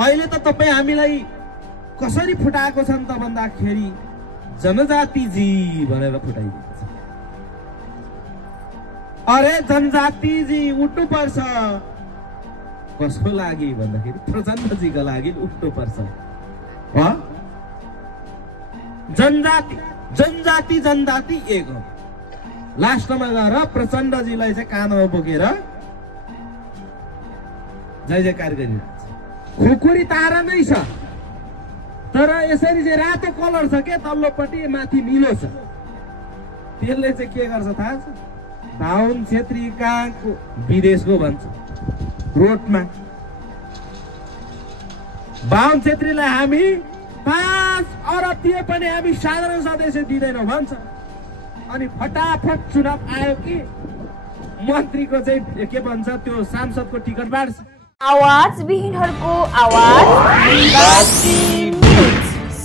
अहिले त तपाई हामीलाई कसरी फुटाएको छन् त भन्दाखेरि जनजाति जी भनेर फुटाइदिएको छ। अरे जनजाति जी उठ्नु पर्छ। कसको लागि भन्दाखेरि प्रचण्डजीको लागि उठ्नु पर्छ। जनजाति जनजाति जनजाति एक हो। लास्टमा गएर प्रचण्डजीलाई चाहिँ काँधमा बोकेर जय जयकार गरिरहेको छ। खुकुरी तारा नै छ तर यसरी चाहिँ रातो कलर छ के तल्लोपट्टि माथि निलो छ। त्यसले चाहिँ के गर्छ थाहा छ? बाहुन छेत्री कहाँको विदेशको भन्छ रोडमा। बाहुन छेत्रीलाई हामी 5 अरब दिए पनि हामी साधारण सदस्य दिँदैनौँ भन्छ। अनि फटाफट चुनाव आयो कि मन्त्रीको चाहिँ के भन्छ त्यो सांसदको टिकट बाँड्छ। आवाज विहीनहरूको आवाज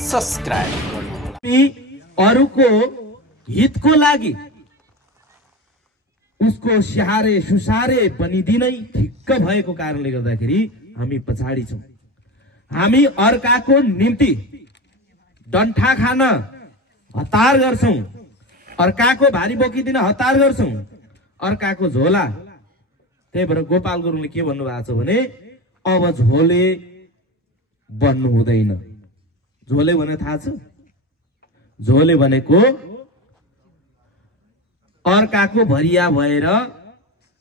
सब्स्क्राइब गर्नुहोला। अरूको हितको लागि उसको स्याहारे सुसारे बनिदिनै ठिक्क भएको कारणले गर्दाखेरि हामी पछाडि छौँ। हामी अर्काको निम्ति डन्ठा खान हतार गर्छौँ, अर्काको भारी बोकिदिन हतार गर्छौँ, अर्काको झोला। त्यही भएर गोपाल गुरुङले के भन्नुभएको छ भने अब झोले बन्नु हुँदैन। झोले भने थाहा छ? झोले भनेको अर्काको भरिया भएर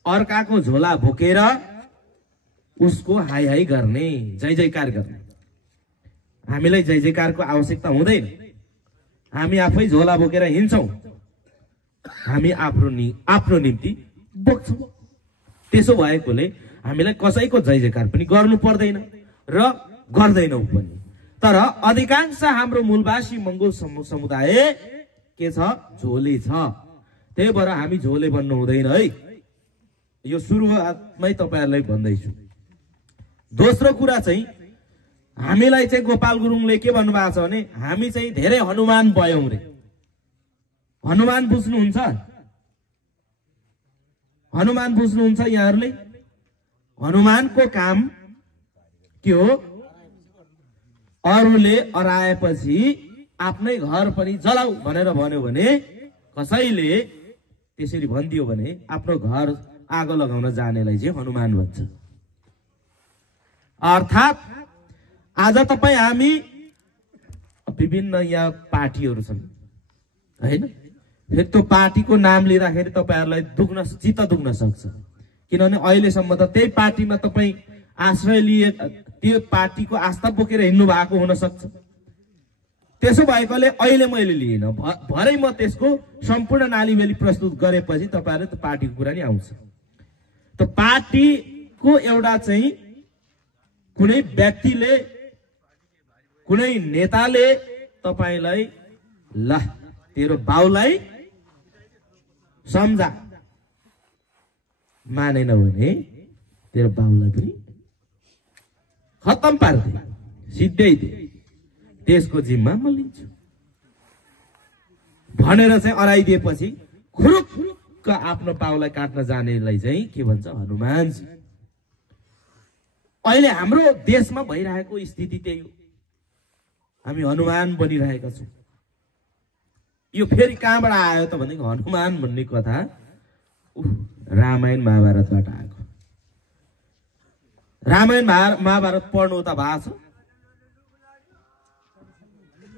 अर्काको झोला बोकेर उसको हाई हाई गर्ने, जय जयकार गर्ने। हामीलाई जय जयकारको आवश्यकता हुँदैन। हामी आफै झोला बोकेर हिँड्छौँ। हामी आफ्नो निम्ति बोक्छौँ। त्यसो भएकोले हामीलाई कसैको जय जयकार पनि गर्नु पर्दैन र गर्दैनौँ पनि। तर अधिकांश हाम्रो मूलवासी मंगोल समुदाय के छ? झोले छ। त्यही भएर हामी झोले बन्नु हुँदैन है। यो सुरुवातमै तपाईहरुलाई भन्दैछु। दोस्रो कुरा चाहिँ हामीलाई चाहिँ गोपाल गुरुङले के भन्नुभएको छ भने हामी चाहिँ धेरै हनुमान भयौं रे। हनुमान बुझ्नुहुन्छ? हनुमान बुझ्नुहुन्छ यहाँहरुले? हनुमानको काम के हो? अरूले अराएपछि आफ्नै घर पनि जलाऊ भनेर भन्यो भने कसैले त्यसरी भनिदियो भने आफ्नो घर आगो लगाउन जानेलाई चाहिँ हनुमान भन्छ। अर्थात् आज तपाई हामी विभिन्न यहाँ पार्टीहरू छन् हैन? फेरि त्यो पार्टीको नाम लिँदाखेरि तपाईहरुलाई चित्त दुख्न सक्छ। किनभने अहिलेसम्म त त्यही पार्टीमा तपाई आश्रय लिए त्यो पार्टीको आस्था बोकेर हिँड्नु भएको हुन सक्छ। त्यसो भएकोले अहिले मैले लिएन, भरै म त्यसको सम्पूर्ण नालीबेली प्रस्तुत गरेपछि तपाईहरुले त्यो पार्टीको कुरा नि आउँछ। त पार्टीको एउटा चाहिँ कुनै व्यक्तिले कुनै नेताले तपाईलाई ल तेरो बाउलाई सम्झा मानेन भने तेरो बाउलाई पनि खत्तम पार्दै सिधै दे, त्यसको जिम्मा म लिन्छु भनेर चाहिँ अराइदिएपछि खुरुक्क आफ्नो बाउलाई काट्न जानेलाई चाहिँ के भन्छ? हनुमान। अहिले हाम्रो देशमा भइरहेको स्थिति त्यही हो। हामी हनुमान बनिरहेका छौं। यो फेरि कहाँबाट आयो त भनेको हनुमान भन्ने कथा रामायण महाभारतबाट आएको। रामायण महाभारत पढ्नु त भएको छ?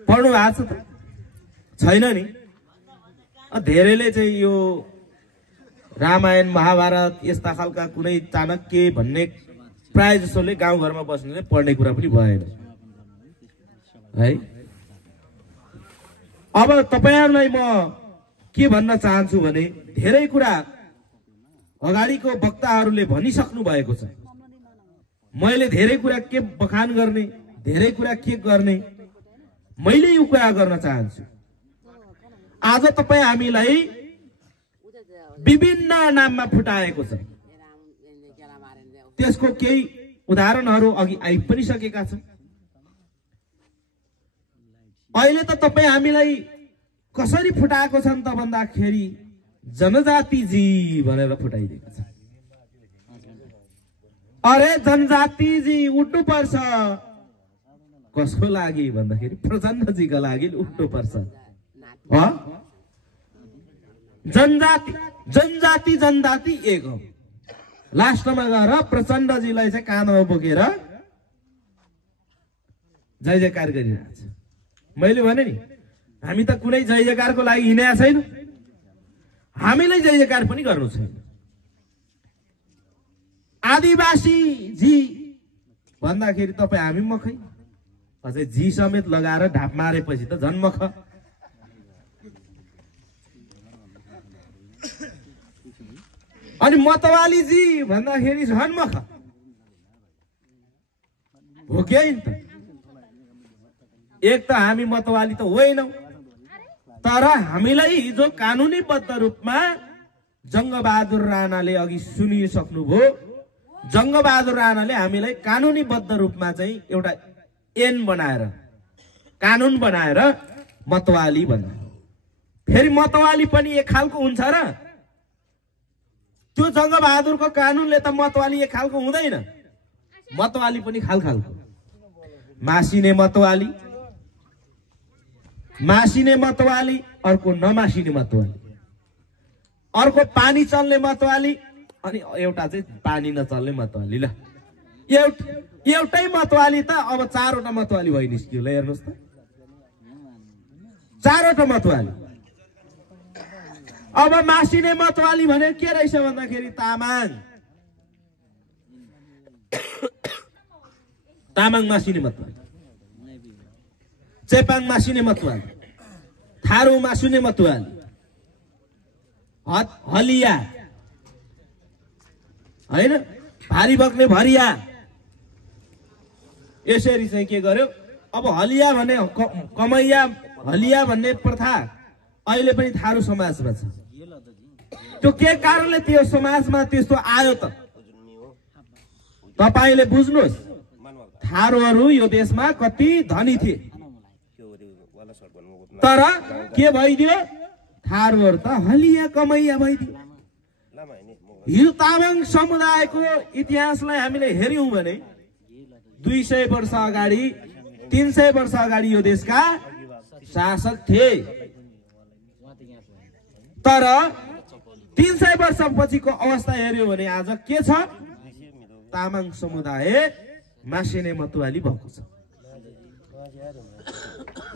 पढ्नु भएको छ त? छैन नि। धेरैले चाहिँ यो रामायण महाभारत यस्ता खालका कुनै चाणक्य भन्ने प्राय जसोले गाउँघरमा बस्नेले पढ्ने कुरा पनि भएन है। अब तपाईहरुलाई म के भन्न चाहन्छु भने धेरै कुरा अगाडिको वक्ताहरूले भनिसक्नु भएको छ। मैले धेरै कुरा के बखान गर्ने, धेरै कुरा के गर्ने, मैले यो कुरा गर्न चाहन्छु। आज तपाई हामीलाई विभिन्न नाममा फुटाएको छ। त्यसको केही उदाहरणहरू अघि आइ पनि सकेका छन्। अहिले त तपाई हामीलाई कसरी फुटाएको छन् त भन्दाखेरि जनजाति जी भनेर फुटाइदिएको छ। अरे जनजातिजी उठ्नु पर्छ। कसको लागि भन्दाखेरि प्रचण्डजीको लागि उठ्नु पर्छ। जनजाति जनजाति जनजाति एक हो। लास्टमा गएर प्रचण्डजीलाई चाहिँ काँधमा बोकेर जय जयकार गरिरहेछ। मैले भने नि हामी त कुनै जय जयकारको लागि हिँडेका छैन, हामीलाई जय जयकार पनि गर्नु छैन। आदिवासी जी भन्दाखेरि तपाईँ हामी मखै, अझै जी समेत लगाएर ढाप मारेपछि त झन् मख। अनि मतवाली जी भन्दाखेरि झन् मख हो कि होइन त? एक त हामी मतवाली त होइनौँ, तर हामीलाई हिजो कानुनीबद्ध रूपमा जङ्गबहादुर राणाले अघि सुनिसक्नुभयो। जङ्गबहादुर राणाले हामीलाई कानुनीबद्ध रूपमा चाहिँ एउटा ऐन बनाएर कानुन बनाएर मतवाली बनायो। फेरि मतवाली पनि एक खालको हुन्छ र? त्यो जङ्गबहादुरको कानुनले त मतवाली एक खालको हुँदैन। मतवाली पनि खालको, मासिने मतवाली, मासिने मतवाली, अर्को नमासिने मतवाली, अर्को पानी चल्ने मतवाली, अनि एउटा चाहिँ पानी नचल्ने मतवाली। ल एउटै मतवाली त अब चारवटा मतवाली भइ निस्कियो। ल हेर्नुहोस् त, चारवटा मतवाली। अब मासिने मतवाली भने के रहेछ भन्दाखेरि तामाङ, तामाङ मासिने मतवाली, चेपाङ मासिने मतवाली, थारू मासिने मतवाली, हलिया होइन, भारी बग्ने भरिया। यसरी चाहिँ के गर्यो? अब हलिया भने कमैया हलिया भन्ने प्रथा अहिले पनि थारू समाजमा छ। त्यो के कारणले त्यो समाजमा त्यस्तो आयो त? तपाईले बुझ्नुहोस्, थारूहरू यो देशमा कति धनी थिए, तर के भइदियो? थारूहरू त हलिया कमैया भइदियो। हिजो तामाङ समुदायको इतिहासलाई हामीले हेर्यौं भने 200 वर्ष अगाडि 300 वर्ष अगाडि यो देशका शासक थिए, तर 300 वर्षपछिको अवस्था हेर्यो भने आज के छ? तामाङ समुदाय मासिने मतवाली भएको छ।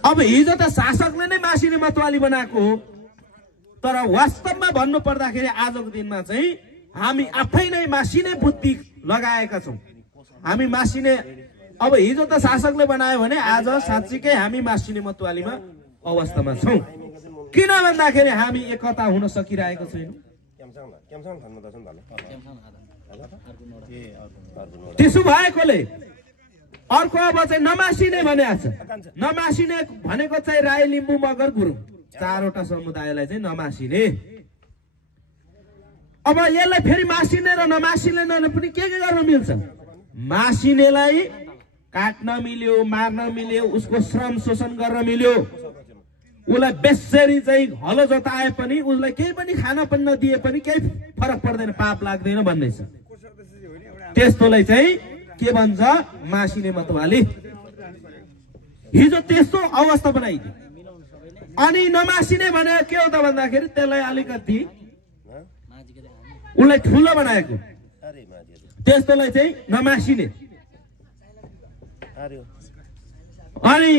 अब हिजो त शासकले नै मासिने मतवाली बनाएको हो, तर वास्तवमा भन्नु पर्दाखेरि आजको दिनमा चाहिँ हामी आफै नै मासिने बुद्धि लगाएका छौं। हामी मासिने, अब हिजो त शासकले बनायो भने आज साँच्चीकै हामी मासिने मतवालीमा अवस्थामा छौं। किन भन्दाखेरि हामी एकता हुन सकिरहेको छैनौं। त्यसो भएकोले अर्को अब चाहिँ नमासिने भनेको छ। नमासिने भनेको चाहिँ राई, लिम्बू, मगर, गुरुङ, चारवटा समुदायलाई चाहिँ नमासिने। अब यसलाई फेरि मासिने र नमासिनेले पनि के गर्न मिल्छ? मासिनेलाई काट्न मिल्यो, मार्न मिल्यो, उसको श्रम शोषण गर्न मिल्यो, उसलाई बेसरी चाहिँ हलो जोताए पनि उसलाई केही पनि खान पनि नदिए पनि केही फरक पर्दैन, पाप लाग्दैन भन्ने छ। त्यस्तोलाई चाहिँ के भन्छ? मासिने मतवाली। हिजो त्यस्तो अवस्था बनाइदियो। अनि नमासिने भने के हो त भन्दाखेरि त्यसलाई अलिकति उसलाई ठुलो बनाएको, त्यस्तोलाई चाहिँ नमासिने। अनि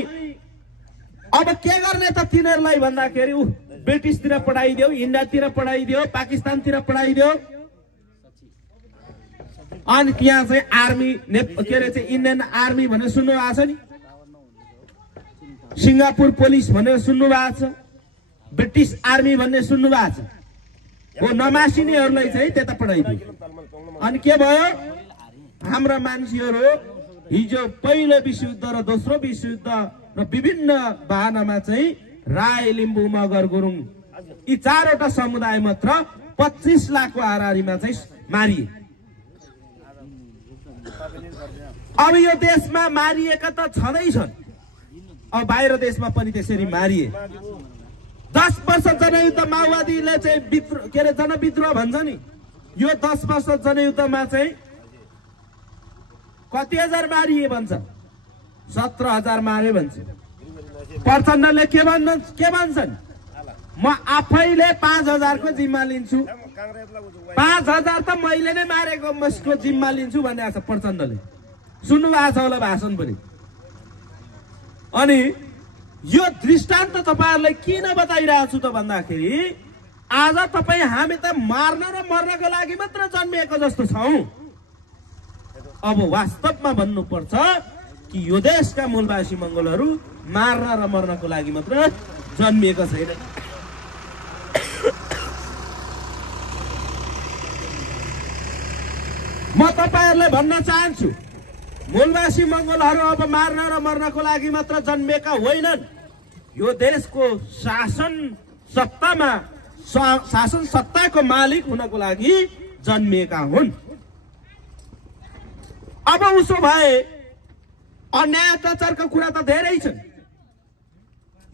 अब के गर्ने त तिनीहरूलाई भन्दाखेरि ब्रिटिसतिर पठाइदियो, इन्डियातिर पठाइदियो, पाकिस्तानतिर पठाइदियो। अनि त्यहाँ चाहिँ आर्मी के अरे चाहिँ इन्डियन आर्मी भनेर सुन्नु भएको छ नि, सिङ्गापुर पुलिस भनेर सुन्नु भएको छ, ब्रिटिस आर्मी भन्ने सुन्नु भएको छ। हो नमासिनेहरूलाई चाहिँ त्यता पठाइदियो। अनि के भयो? हाम्रा मान्छेहरू हिजो पहिलो विश्वयुद्ध र दोस्रो विश्वयुद्ध र विभिन्न बहानामा चाहिँ राई, लिम्बू, मगर, गुरुङ यी चारवटा समुदाय मात्र 25 लाखको हाराहारीमा चाहिँ मारिए। अब यो देशमा मारिएका त छँदैछन्, अब बाहिर देशमा पनि त्यसरी मारिए। 10 वर्ष जनयुद्ध माओवादीले चाहिँ के अरे जनविद्रोह भन्छ नि, यो 10 वर्ष जनयुद्धमा चाहिँ कति हजार मारिए भन्छ, 17,000 मारे भन्छ। प्रचण्डले के भन्छन्, म आफैले 5,000 को जिम्मा लिन्छु, 5,000 त मैले नै मारेको मसको जिम्मा लिन्छु भनेको छ प्रचण्डले। सुन्नु भएको छ होला भाषण पनि। अनि यो दृष्टान्त तपाईहरुलाई किन बताइरहेको छु त भन्दाखेरि आज तपाई हामी त मार्न र मर्नको लागि मात्र जन्मिएको जस्तो छौं। अब वास्तवमा भन्नुपर्छ कि यो देशका मूलवासी मंगोलहरू मार्न र मर्नको लागि मात्र जन्मिएको छैन। म तपाईहरुलाई भन्न चाहन्छु, मूलवासी मंगोलहरू अब मार्न र मर्नको लागि मात्र जन्मेका होइनन्, यो देशको शासन सत्ताको मालिक हुनको लागि जन्मिएका हुन्। अब उसो भए अन्याय अत्याचारको कुरा त धेरै छन्।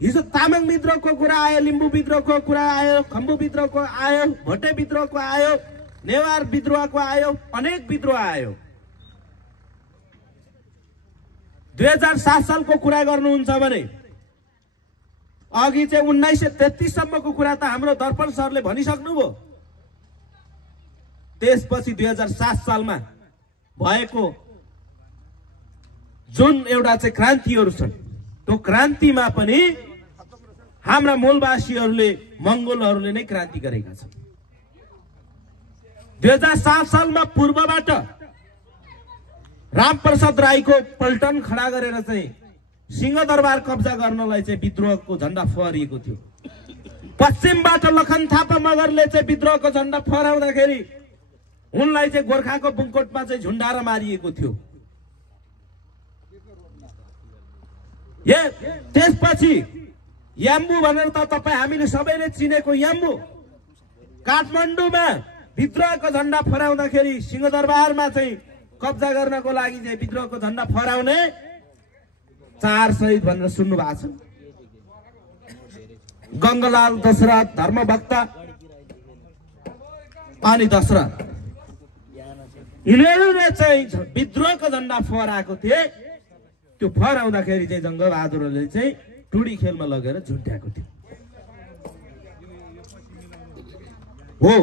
हिजो तामाङ विद्रोहको कुरा आयो, लिम्बू विद्रोहको कुरा आयो, खम्बु विद्रोहको आयो, भोटे विद्रोहको आयो, नेवार विद्रोहको आयो, अनेक विद्रोह आयो। 2007 सालको कुरा गर्नुहुन्छ भने अघि चाहिँ 1933 सम्मको कुरा त हाम्रो दर्पण सरले भनिसक्नुभयो। त्यसपछि 2007 सालमा भएको जुन एउटा चाहिँ क्रान्तिहरू छन्, त्यो क्रान्तिमा पनि हाम्रा मूलवासीहरूले मंगोलहरूले नै क्रान्ति गरेका छन्। 2007 सालमा पूर्वबाट रामप्रसाद राईको पल्टन खडा गरेर चाहिँ सिंहदरबार कब्जा गर्नलाई चाहिँ विद्रोहको झण्डा फहरिएको थियो। पश्चिमबाट लखन थापा मगरले चाहिँ विद्रोहको झण्डा फहराउँदाखेरि उनलाई चाहिँ गोर्खाको बुङकोटमा चाहिँ झुन्डाएर मारिएको थियो। त्यसपछि याम्बु भनेर त तपाई हामीले सबैले चिनेको याम्बु काठमाडौँमा विद्रोहको झण्डा फहराउँदाखेरि सिंहदरबारमा चाहिँ कब्जा गर्नको लागि चाहिँ विद्रोहको झण्डा फहराउने 4 शहीद भनेर सुन्नु भएको छ। गंगलाल दशरथ, धर्मभक्त अनि दशरथ, यिनीहरूले चाहिँ विद्रोहको झण्डा फहराएको थिए। त्यो फहराउँदाखेरि चाहिँ जंगबहादुरले चाहिँ टुडी खेलमा लगेर झुन्ट्याएको थियो। हो,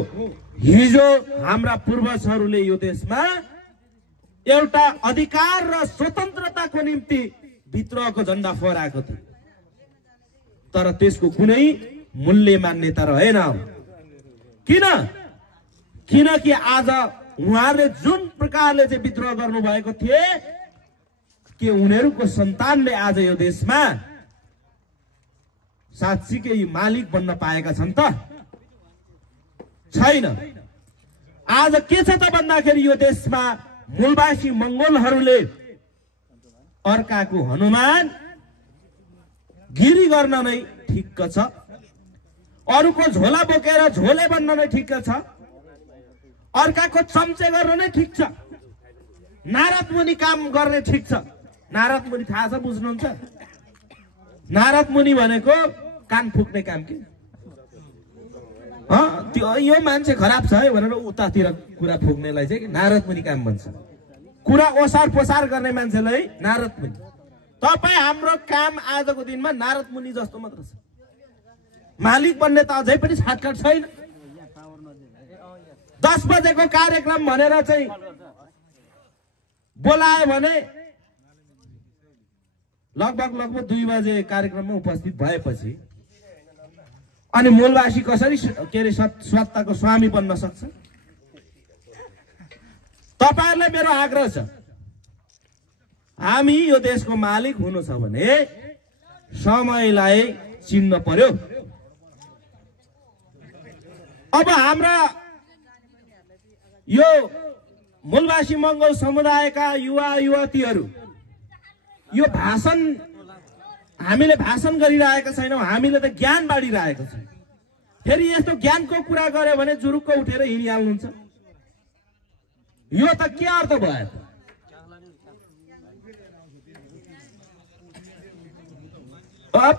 हिजो हाम्रा पूर्वजहरूले यो देशमा एउटा अधिकार र स्वतन्त्रताको निम्ति विद्रोहको झण्डा फहराएको थियो, तर त्यसको कुनै मूल्य मान्यता रहेन। किन? किनकि आज उहाँहरूले जुन प्रकारले चाहिँ विद्रोह गर्नु भएको थिए, के उनीहरूको सन्तानले आज यो देशमा साँच्चीकै मालिक बन्न पाएका छन् त? छैन। आज के छ त भन्दाखेरि यो देशमा मूलवासी मंगोलहरूले अर्काको हनुमान गिरी गर्न नै ठिक्क छ, अरूको झोला बोकेर झोले बन्न नै ठिक्क छ, अर्काको चम्चे गर्न नै ठिक छ, नारद मुनि काम गर्ने ठिक छ। नारद मुनि थाहा छ, बुझ्नुहुन्छ? नारद मुनि भनेको कान फुक्ने काम के? त्यो यो मान्छे खराब छ है भनेर उतातिर कुरा फुक्नेलाई चाहिँ नारद मुनि काम भन्छ। कुरा ओसार पोसार गर्ने मान्छेलाई नारद मुनि। तपाई हाम्रो काम आजको दिनमा नारद मुनि जस्तो मात्र छ। मालिक बन्ने त अझै पनि छाटकाट छैन। 10 बजेको कार्यक्रम भनेर चाहिँ बोलायो भने लगभग 2 बजे कार्यक्रममा उपस्थित भएपछि अनि मूलवासी कसरी सत्ताको स्वामी बन्न सक्छ? तपाईहरुलाई मेरो आग्रह छ, हामी यो देशको मालिक हुनु छ भने समयलाई चिन्न पर्यो। अब हाम्रा यो मूलवासी मंगोल समुदायका युवा युवतीहरू यो भाषण हामीले भाषण गरिरहेका छैनौं, हामीले त ज्ञान बाँडिरहेका छौं। फेरि यस्तो ज्ञानको कुरा गर्यो भने जुरुक्क उठेर हिँडिहाल्नुहुन्छ। यो त के अर्थ भयो?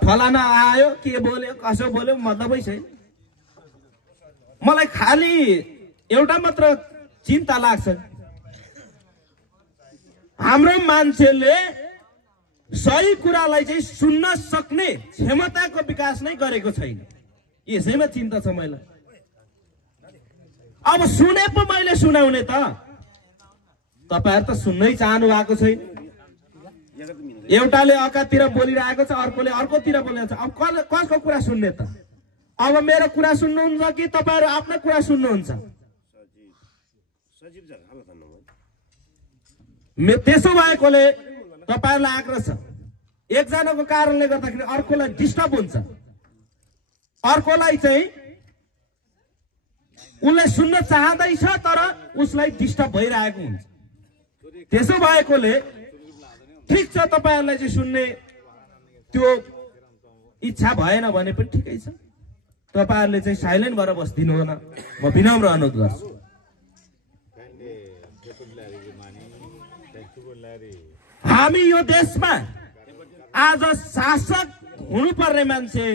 फलाना आयो, के बोल्यो, कसो बोल्यो, मतलबै छैन। मलाई खाली एउटा मात्र चिन्ता लाग्छ, हाम्रो मान्छेले सही कुरालाई चाहिँ सुन्न सक्ने क्षमताको विकास नै गरेको छैन। यसैमा चिन्ता छ मलाई। अब सुने पो मैले सुनाउने त, तपाईहरु त सुन्नै चाहनु भएको छैन। एउटाले अकातिर बोलिरहेको छ, अर्कोले अर्कोतिर बोलिरहेको छ। अब कसको कुरा सुन्ने त? अब मेरो कुरा सुन्नुहुन्छ कि तपाईहरु आफ्नो कुरा सुन्नुहुन्छ? त्यसो भएकोले तपाईहरुलाई आग्रह छ, एकजनाको कारणले गर्दाखेरि अर्कोलाई डिस्टर्ब हुन्छ, अर्कोलाई चाहिँ उसले सुन्न चाहदैछ तर उसलाई डिस्टर्ब भइरहेको हुन्छ। त्यसो भएकोले ठीक छ, तपाईहरुलाई चाहिँ सुन्ने त्यो इच्छा भएन भने पनि ठिकै छ, तपाईहरुले चाहिँ साइलेन्ट भएर बस्दिनु हो न, म विनम्र अनुरोध गर्छु। हामी यो देशमा आज शासक हुनुपर्ने मान्छे,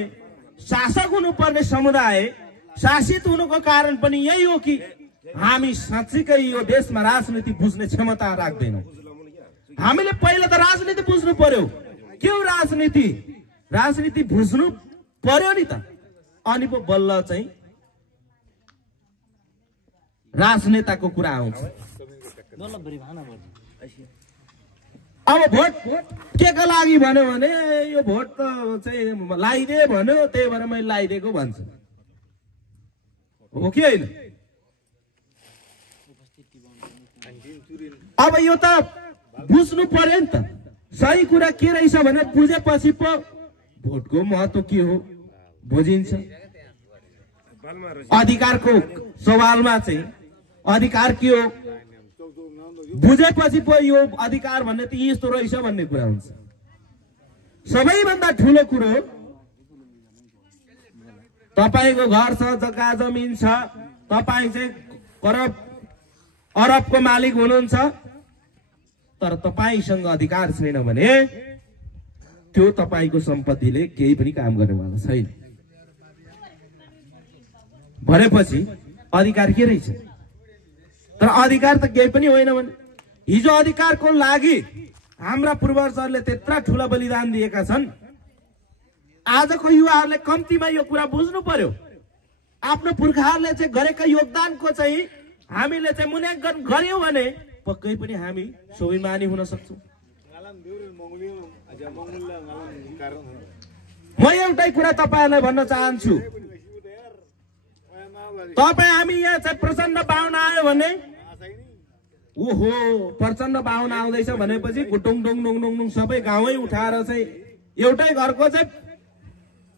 शासक हुनुपर्ने समुदाय शासित हुनुको कारण पनि यही हो कि हामी साँच्चीकै यो देशमा राजनीति बुझ्ने क्षमता राख्दैनौँ। हामीले पहिला त राजनीति बुझ्नु पर्यो। के हो राजनीति? राजनीति बुझ्नु पर्यो नि त, अनि पो बल्ल चाहिँ राजनेताको कुरा आउँछ। अब भोट के का लागि भन्यो भने यो भोट त चाहिँ लगाइदे भन्यो, त्यही भएर मैले लगाइदिएको भन्छ। हो कि होइन? अब यो त बुझ्नु पर्यो नि त, सही कुरा के रहेछ भने बुझेपछि पो भोटको महत्व के हो बुझिन्छ। अधिकारको सवालमा चाहिँ अधिकार के हो बुझेपछि पो यो अधिकार भन्ने त यस्तो रहेछ भन्ने कुरा हुन्छ। सबैभन्दा ठुलो कुरो तपाईको घर छ, जग्गा जमिन छ, तपाई चाहिँ करोड अरबको मालिक हुनुहुन्छ, तर तपाईसँग अधिकार छैन भने त्यो तपाईको सम्पत्तिले केही पनि काम गर्नेवाला छैन। भनेपछि अधिकार के रहेछ? तर अधिकार त केही पनि होइन भने हिजो अधिकारको लागि हाम्रा पूर्वजहरूले त्यत्रा ठूला बलिदान दिएका छन्। आजको युवाहरूले कम्तीमा यो कुरा बुझ्नु पर्यो। आफ्नो पुर्खाहरूले चाहिँ गरेका योगदानको चाहिँ हामीले चाहिँ मूल्याङ्कन गर्यौं भने पक्कै पनि हामी स्वाभिमानी हुन सक्छौं। म एउटै कुरा तपाईहरुलाई भन्न चाहन्छु, तपाई हामी यहाँ चाहिँ प्रचण्ड पाहुना आयो भने ओहो प्रचण्ड पाहुना आउँदैछ भनेपछि गुटुङ डुङ डुङ डुङ डुङ सबै गाउँै उठाएर चाहिँ एउटै घरको चाहिँ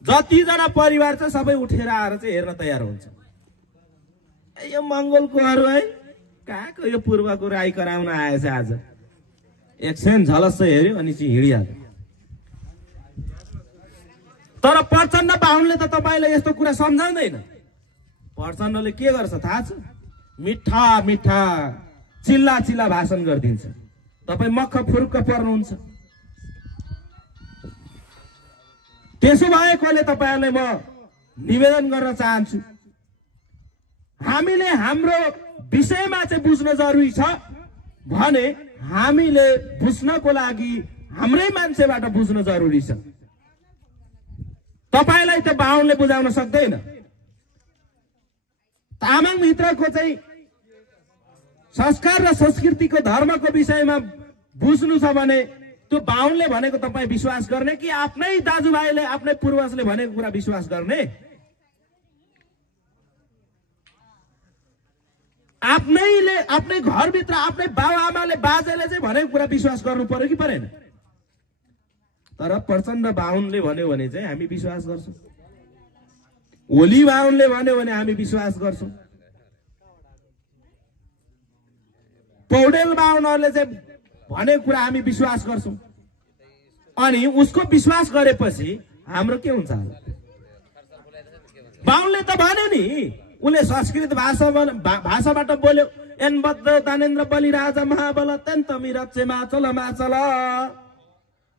जति जना परिवार छ सबै उठेर आएर चाहिँ हेर्न तयार हुन्छ। यो मंगलकोहरू है कहाँको यो पूर्वको राई कराउन आएछ, आज एकछिन झलस्स हेर्यो अनि चाहिँ हिँडिहाल्यो। तर प्रचण्ड बाहुनले त तपाईलाई यस्तो कुरा सम्झाउँदैन। प्रचण्डले के गर्छ थाहा छ? मिठा मिठा चिल्ला चिल्ला भाषण गरिदिन्छ, तपाई मक्ख फुरुक्क पर्नुहुन्छ। त्यसो भएकोले तपाईहरुलाई म निवेदन गर्न चाहन्छु, हामीले हाम्रो विषयमा चाहिँ बुझ्न जरुरी छ भने हामीले बुझ्नको लागि हाम्रै मान्छेबाट बुझ्न जरुरी छ। तपाईलाई त बाहुनले बुझाउन सक्दैन। तामाङ भित्रको चाहिँ संस्कार र संस्कृतिको धर्मको विषयमा बुझ्नु छ भने त्यो बाहुनले भनेको तपाई विश्वास गर्ने कि आफ्नै दाजुभाइले आफ्नै पूर्वजले भनेको कुरा विश्वास गर्ने? आफ्नैले आफ्नै घरभित्र आफ्नै बाबुआमाले बाजेले चाहिँ भनेको कुरा विश्वास गर्नु पर्यो कि परेन? तर प्रचण्ड बाहुनले भन्यो भने चाहिँ हामी विश्वास गर्छौं, ओली बाहुनले भन्यो भने हामी विश्वास गर्छौं, पौडेल बाहुनहरूले चाहिँ भनेको कुरा हामी विश्वास गर्छौं। अनि उसको विश्वास गरेपछि हाम्रो के हुन्छ? बाहुनले त भन्यो नि, उले संस्कृत भाषाबाट बोल्यो, एनबद्ध दानेन्द्र बलि राजा महाबल अत्यन्त मिरचे माचल माचल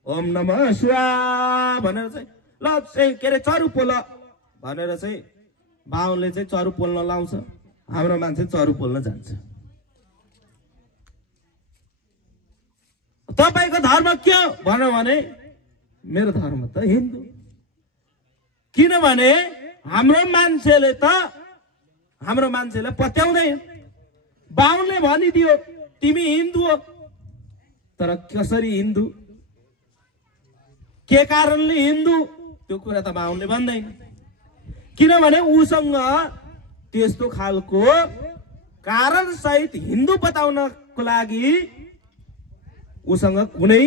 ओम नमः शिवाय भनेर चाहिँ ल चाहिँ के अरे चरु पोल भनेर चाहिँ बाहुनले चाहिँ चरु पोल्न लाउँछ। हाम्रो मान्छे चरु पोल्न जान्छ। तपाईको धर्म के हो भन्यो भने मेरो धर्म त हिन्दू। किनभने हाम्रो मान्छेले पत्याउँदैन। बाहुनले भनिदियो तिमी हिन्दू हो, तर कसरी हिन्दू, के कारणले हिन्दू, त्यो कुरा त बाहुनले भन्दैन। किनभने उसँग त्यस्तो खालको कारण सहित हिन्दू बताउनको लागि उसँग कुनै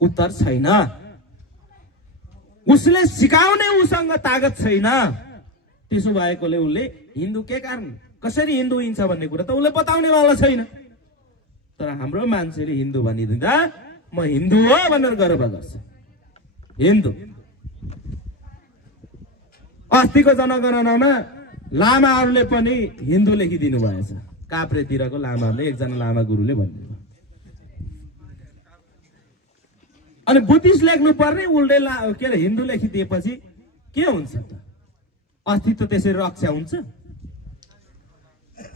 उत्तर छैन। उसले सिकाउने उसँग तागत छैन। त्यसो भएकोले उसले हिन्दू के कारण कसरी हिन्दू हिन्छ भन्ने कुरा त उसले बताउनेवाला छैन। तर हाम्रो मान्छेले हिन्दू भनिदिँदा म हिन्दू हो भनेर गर्व गर्छ। हिन्दू। अस्तिको जनगणनामा लामाहरूले पनि हिन्दू लेखिदिनु भएछ। काभ्रेतिरको लामाहरूले, एकजना लामा गुरुले भन्नुभयो। अनि बुद्धिस्ट लेख्नु पर्ने उल्टे के अरे हिन्दू लेखिदिएपछि के हुन्छ त? अस्तित्व त्यसरी रक्षा हुन्छ?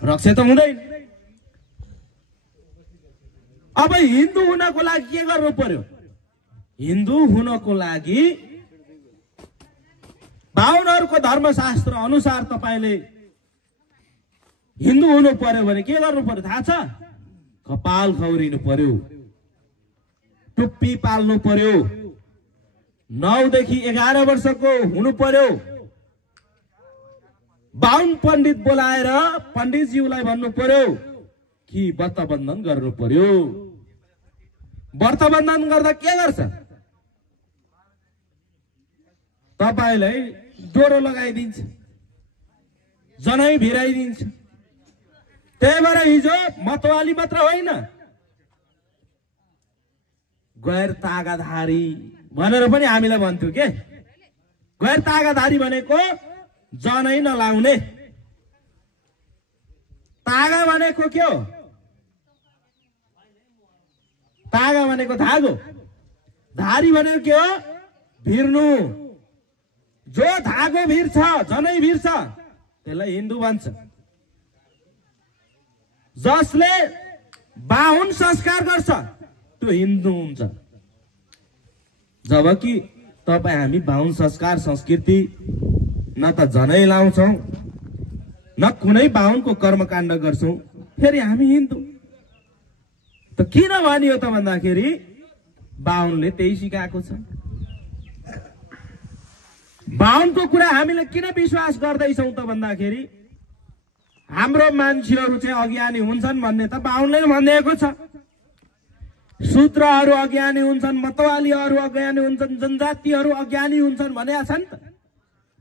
रक्षा त हुँदैन। अब हिन्दू हुनको लागि के गर्नु पर्यो? हिन्दू हुनको लागि बाहुनहरूको धर्मशास्त्र अनुसार तपाईले हिन्दू हुनु पर्यो भने के गर्नु पर्यो थाहा छ? कपाल खौरिनु पर्यो, टुप्पी पाल्नु पर्यो, 9 देखि 11 वर्षको हुनु पर्यो। बाहुन पण्डित बोलाएर पण्डितज्यूलाई भन्नु पर्यो कि व्रत बन्धन गर्नु पर्यो। व्रत बन्धन गर्दा के गर्छ? तपाईलाई डोरो लगाइदिन्छ, जनै भिराइदिन्छ। त्यही भएर हिजो मतवाली मात्र होइन, गैर तागाधारी भनेर पनि हामीलाई भन्थ्यो के? गैर तागाधारी भनेको जनै नलाउने। तागा भनेको के हो? तागा भनेको धागो, धारी भनेको के हो? भिर्नु। जो धागो भिर्छ, जनै भिर्छ, त्यसलाई हिन्दू भन्छ। जसले बाहुन संस्कार गर्छ त्यो हिन्दू हुन्छ। जबकि तपाई हामी बाहुन संस्कार संस्कृति न त जनै लाउँछौं, न कुनै बाहुनको कर्मकाण्ड गर्छौं, फेरि हामी हिन्दू। त किन भनियो त भन्दाखेरि बाहुनले त्यही सिकाएको छ। बाहुनको कुरा हामीले किन विश्वास गर्दैछौं त भन्दाखेरि हाम्रो मान्छेहरू चाहिँ अज्ञानी हुन्छन् भन्ने त बाहुनले भनिएको छ। शूद्रहरू अज्ञानी हुन्छन्, मतवालीहरू अज्ञानी हुन्छन्, जनजातिहरू अज्ञानी हुन्छन् भनेका छन् त।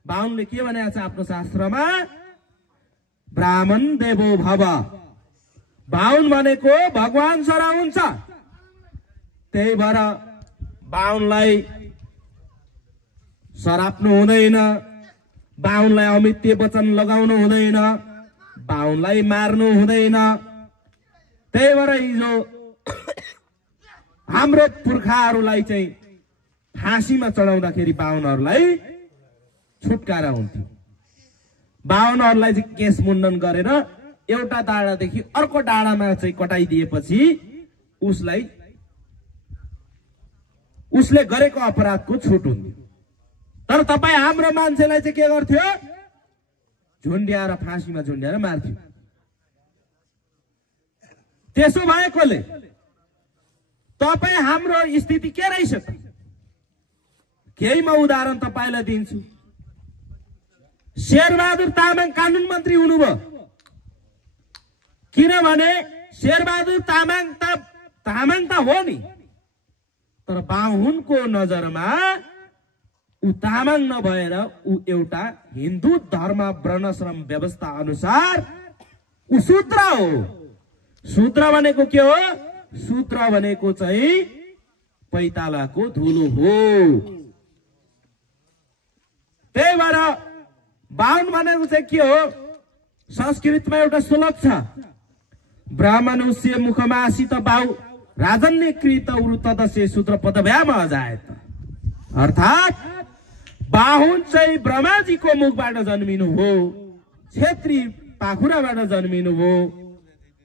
बाहुनले के भनेको छ आफ्नो शास्त्रमा? ब्राह्मण देवो भव। बाहुन भनेको भगवान सरा हुन्छ। त्यही भएर बाहुनलाई सराप्नु हुँदैन, बाहुनलाई अमित्य वचन लगाउनु हुँदैन, बाहुनलाई मार्नु हुँदैन। त्यही भएर हिजो हाम्रो पुर्खाहरूलाई चाहिँ फाँसीमा चढाउँदाखेरि बाहुनहरूलाई छुटकारा हुन्थ्यो। बाहुनहरूलाई चाहिँ केस मुण्डन गरेर एउटा डाँडादेखि अर्को डाँडामा चाहिँ कटाइदिएपछि उसले गरेको अपराधको छुट हुन्थ्यो। तर तपाई हाम्रो मान्छेलाई चाहिँ के गर्थ्यो? झुन्ड्याएर फाँसीमा झुन्ड्याएर मार्थ्यो। त्यसो भएकोले तपाई हाम्रो स्थिति के रहेछ त? केही म उदाहरण तपाईलाई दिन्छु। शेरबहादुर तामाङ कानुन मन्त्री हुनुभयो। किनभने शेरबहादुर तामाङ त हो नि, तर बाहुनको नजरमा ऊ तामाङ नभएर ऊ एउटा हिन्दू धर्म वर्णश्रम व्यवस्था अनुसार ऊ शूद्र हो। शूद्र भनेको के हो? शूद्र भनेको चाहिँ पैतालाको धुलो हो। त्यही भएर बाहुन भनेको चाहिँ के हो? संस्कृतमा एउटा श्लोक छ, ब्राह्मणस्य मुखमासित बाहु राजन्यकृत उरु तदस्य शूद्र पदभ्याम अजायत। अर्थात बाहुन चाहिँ ब्रह्माजीको मुखबाट जन्मिनु हो, क्षेत्री पाखुराबाट जन्मिनु हो,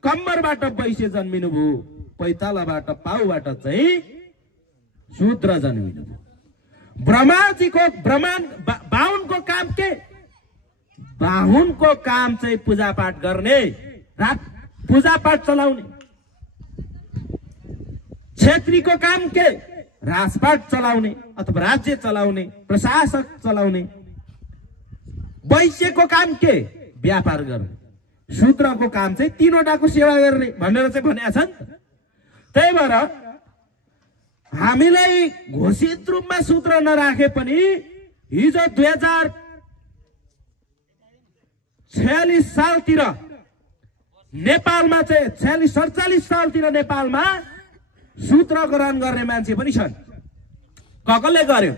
कम्मरबाट वैश्य जन्मिनु हो। पैतालाबाट पाउबाट चाहिँ शूद्र जन्मिनु। ब्रह्माजीको बाहुनको काम के? बाहुनको काम चाहिँ पूजापाठ गर्ने, रात पूजापाठ चलाउने। क्षेत्रीको काम के? राजपाट चलाउने अथवा राज्य चलाउने, प्रशासक चलाउने। वैश्यको काम के? व्यापार गर्ने। शूद्रको काम चाहिँ तीनवटाको सेवा गर्ने भनेर चाहिँ भनेका छन्। त्यही भएर हामीलाई घोषित रूपमा शूद्र नराखे पनि हिजो 2046 सालतिर नेपालमा चाहिँ 46-47 सालतिर नेपालमा शूद्र ग्रहण गर्ने मान्छे पनि छन्। कसले गर्यो?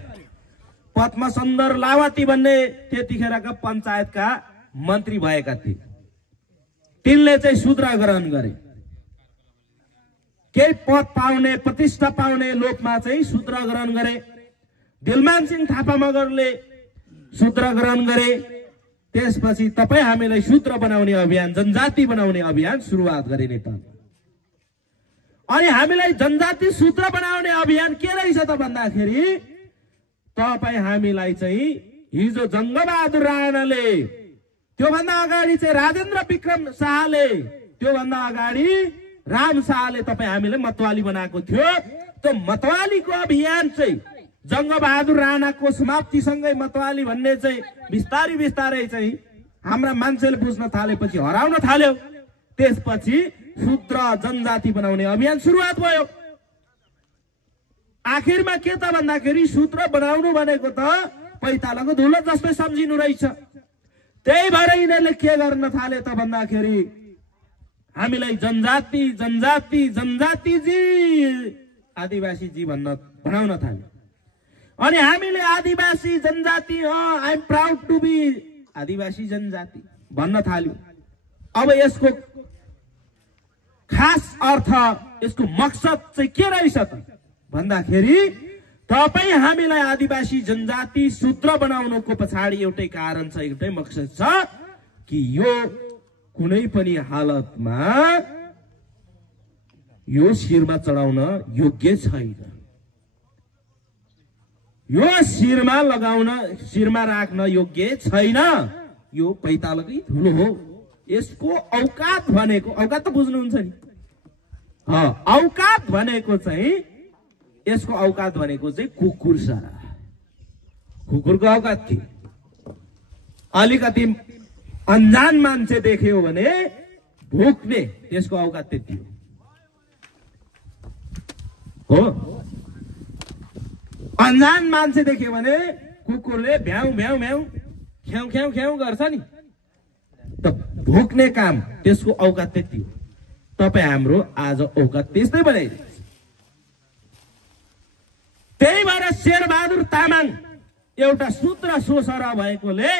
पद्मसुन्दर लावती भन्ने त्यतिखेरका पञ्चायतका मन्त्री भएका थिए। तिनले चाहिँ शूद्र ग्रहण गरे। केही पद पाउने, प्रतिष्ठा पाउने लोभमा चाहिँ शूद्र ग्रहण गरे। दिलमान सिंह थापा मगरले शूद्र ग्रहण गरे। त्यसपछि तपाई हामीलाई शूद्र बनाउने अभियान, जनजाति बनाउने अभियान सुरुवात गरे नेपाल। अनि हामीलाई जनजाति शूद्र बनाउने अभियान के रहेछ त भन्दाखेरि तपाई हामीलाई चाहिँ हिजो जंगबहादुर राणाले, त्योभन्दा अगाडि चाहिँ राजेन्द्र विक्रम शाहले, त्योभन्दा अगाडि राम शाहले तपाई हामीलाई मतवाली बनाएको थियो। त्यो मतवालीको अभियान चाहिँ जंगबहादुर राणाको समाप्तिसँगै मतवाली भन्ने चाहिँ बिस्तारै बिस्तारै चाहिँ हाम्रा मान्छेले बुझ्न थालेपछि हराउन थाल्यो। त्यसपछि शूद्र जनजाति बनाउने अभियान सुरुवात भयो। आखिरमा के त भन्दाखेरि शूद्र बनाउनु भनेको त पैतालाको धुलो जस्तै सम्झिनु रहेछ। त्यही भएर यिनीहरूले के गर्न थाले त भन्दाखेरि हामीलाई जनजाति जनजाति जनजाति जी आदिवासी जी बनाउन थाले। अनि हामीले आदिवासी जनजाति, I am proud to be आदिवासी जनजाति भन्न थाल्यो। अब यसको खास अर्थ, यसको मकसद चाहिँ के रहेछ त भन्दाखेरि तपाई हामीलाई आदिवासी जनजाति शूद्र बनाउनुको पछाडि एउटै कारण छ, एउटै मकसद छ कि यो कुनै पनि हालतमा यो शिरमा चढाउन योग्य छैन। यो शिरमा लगाउन, शिरमा राख्न योग्य छैन। यो पैतालकै धुलो हो। यसको औकात भनेको, औकात त बुझ्नुहुन्छ नि, औकात भनेको चाहिँ, यसको औकात भनेको चाहिँ कुकुर सारा। कुकुरको औकात के? अलिकति अनजान मान्छे देख्यो भने भुक्ने, त्यसको औकात त्यति हो। अनजान मान्छे देख्यो भने कुकुरले भ्याउ भ्याउ भ्याउ ख्याउ ख्याउ ख्याउ गर्छ नि, त भुक्ने काम, त्यसको औकात त्यति हो। तपाई हाम्रो आज औकात त्यस्तै बनाइदिन्छ। त्यही भएर शेरबहादुर तामाङ एउटा शूद्र सोसरा भएकोले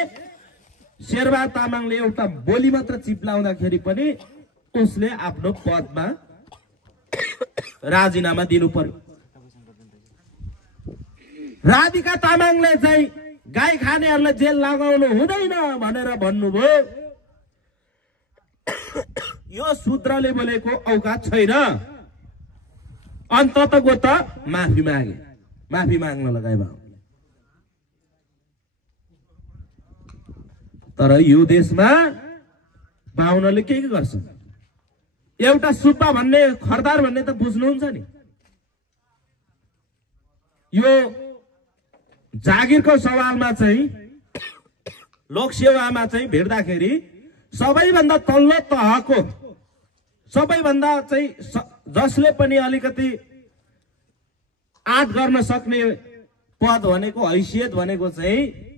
शेरबहादुर तामाङले एउटा बोली मात्र चिप्लाउँदाखेरि पनि उसले आफ्नो पदमा राजीनामा दिनु पर्यो। राधिका तामाङले चाहिँ गाई खानेहरूलाई जेल लगाउनु हुँदैन भनेर भन्नुभयो। यो शूद्रले बोलेको औकात छैन। अन्ततको त माफी मागे, माफी माग्न लगाए। तर यो देशमा बाहुनले के गर्छ? एउटा सुब्बा भन्ने, खरदार भन्ने त बुझ्नुहुन्छ नि। यो जागिरको सवालमा चाहिँ, लोकसेवामा चाहिँ भेट्दाखेरि सबैभन्दा तल्लो तहको, सबैभन्दा चाहिँ जसले पनि अलिकति आँट गर्न सक्ने पद भनेको, हैसियत भनेको चाहिँ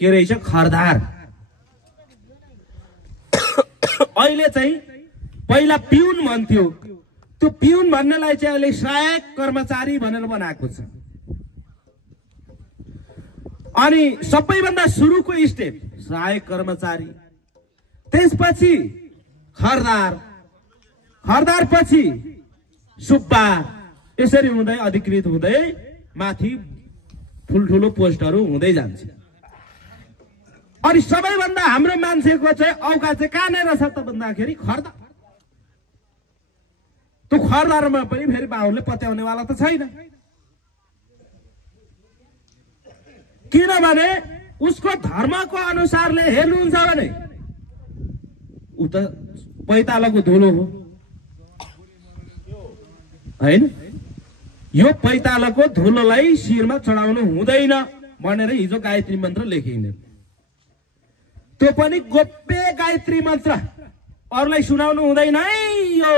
के रहेछ? खरदार। अहिले चाहिँ पहिला पिउन भन्थ्यो, त्यो पिउन भन्नेलाई चाहिँ अहिले सहायक कर्मचारी भनेर बनाएको छ। अनि सबैभन्दा सुरुको स्टेप सहायक कर्मचारी, त्यसपछि खरदार, खरदार पछि सुब्बा, यसरी हुँदै अधिकृत हुँदै माथि ठुल्ठुलो पोस्टहरू हुँदै जान्छ। अनि सबैभन्दा हाम्रो मान्छेको चाहिँ औकात चाहिँ कहाँनिर छ त भन्दाखेरि खरदार। त्यो खरदारमा पनि फेरि बाहुनले पत्याउनेवाला त छैन, किनभने उसको धर्मको अनुसारले हेर्नुहुन्छ भने उ त पैतालाको धुलो हो हैन। यो पैतालाको धुलोलाई शिरमा चढाउनु हुँदैन भनेर हिजो गायत्री मन्त्र लेखिने, त्यो पनि गोप्य गायत्री मन्त्र, अरूलाई सुनाउनु हुँदैन है। यो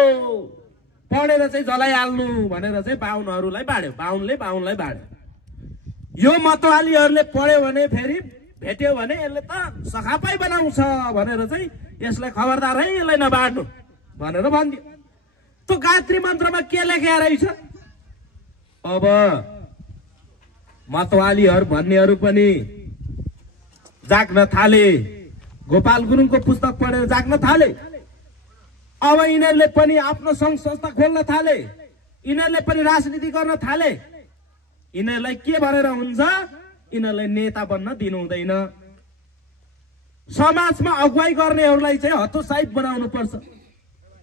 पढेर चाहिँ जलाइहाल्नु भनेर चाहिँ बाहुनहरूलाई बाड्यो, बाहुनले बाहुनलाई बाड्यो। यो मतवालीहरूले पढ्यो भने फेरि भेट्यो भने यसले त सखापै बनाउँछ भनेर चाहिँ यसलाई खबरदार है, यसलाई नबाड्नु भनेर भनिदियो। त्यो गायत्री मन्त्रमा के लेखेको रहेछ? अब मतवालीहरू भन्नेहरू पनि जाग्न थाले, गोपाल गुरुङको पुस्तक पढेर जाग्न थाले। अब यिनीहरूले पनि आफ्नो सङ्घ संस्था खोल्न थाले, यिनीहरूले पनि राजनीति गर्न थाले। यिनीहरूलाई के भनेर हुन्छ? यिनीहरूलाई नेता बन्न दिनु हुँदैन, समाजमा अगुवाई गर्नेहरूलाई चाहिँ हतोत्साहित बनाउनु पर्छ।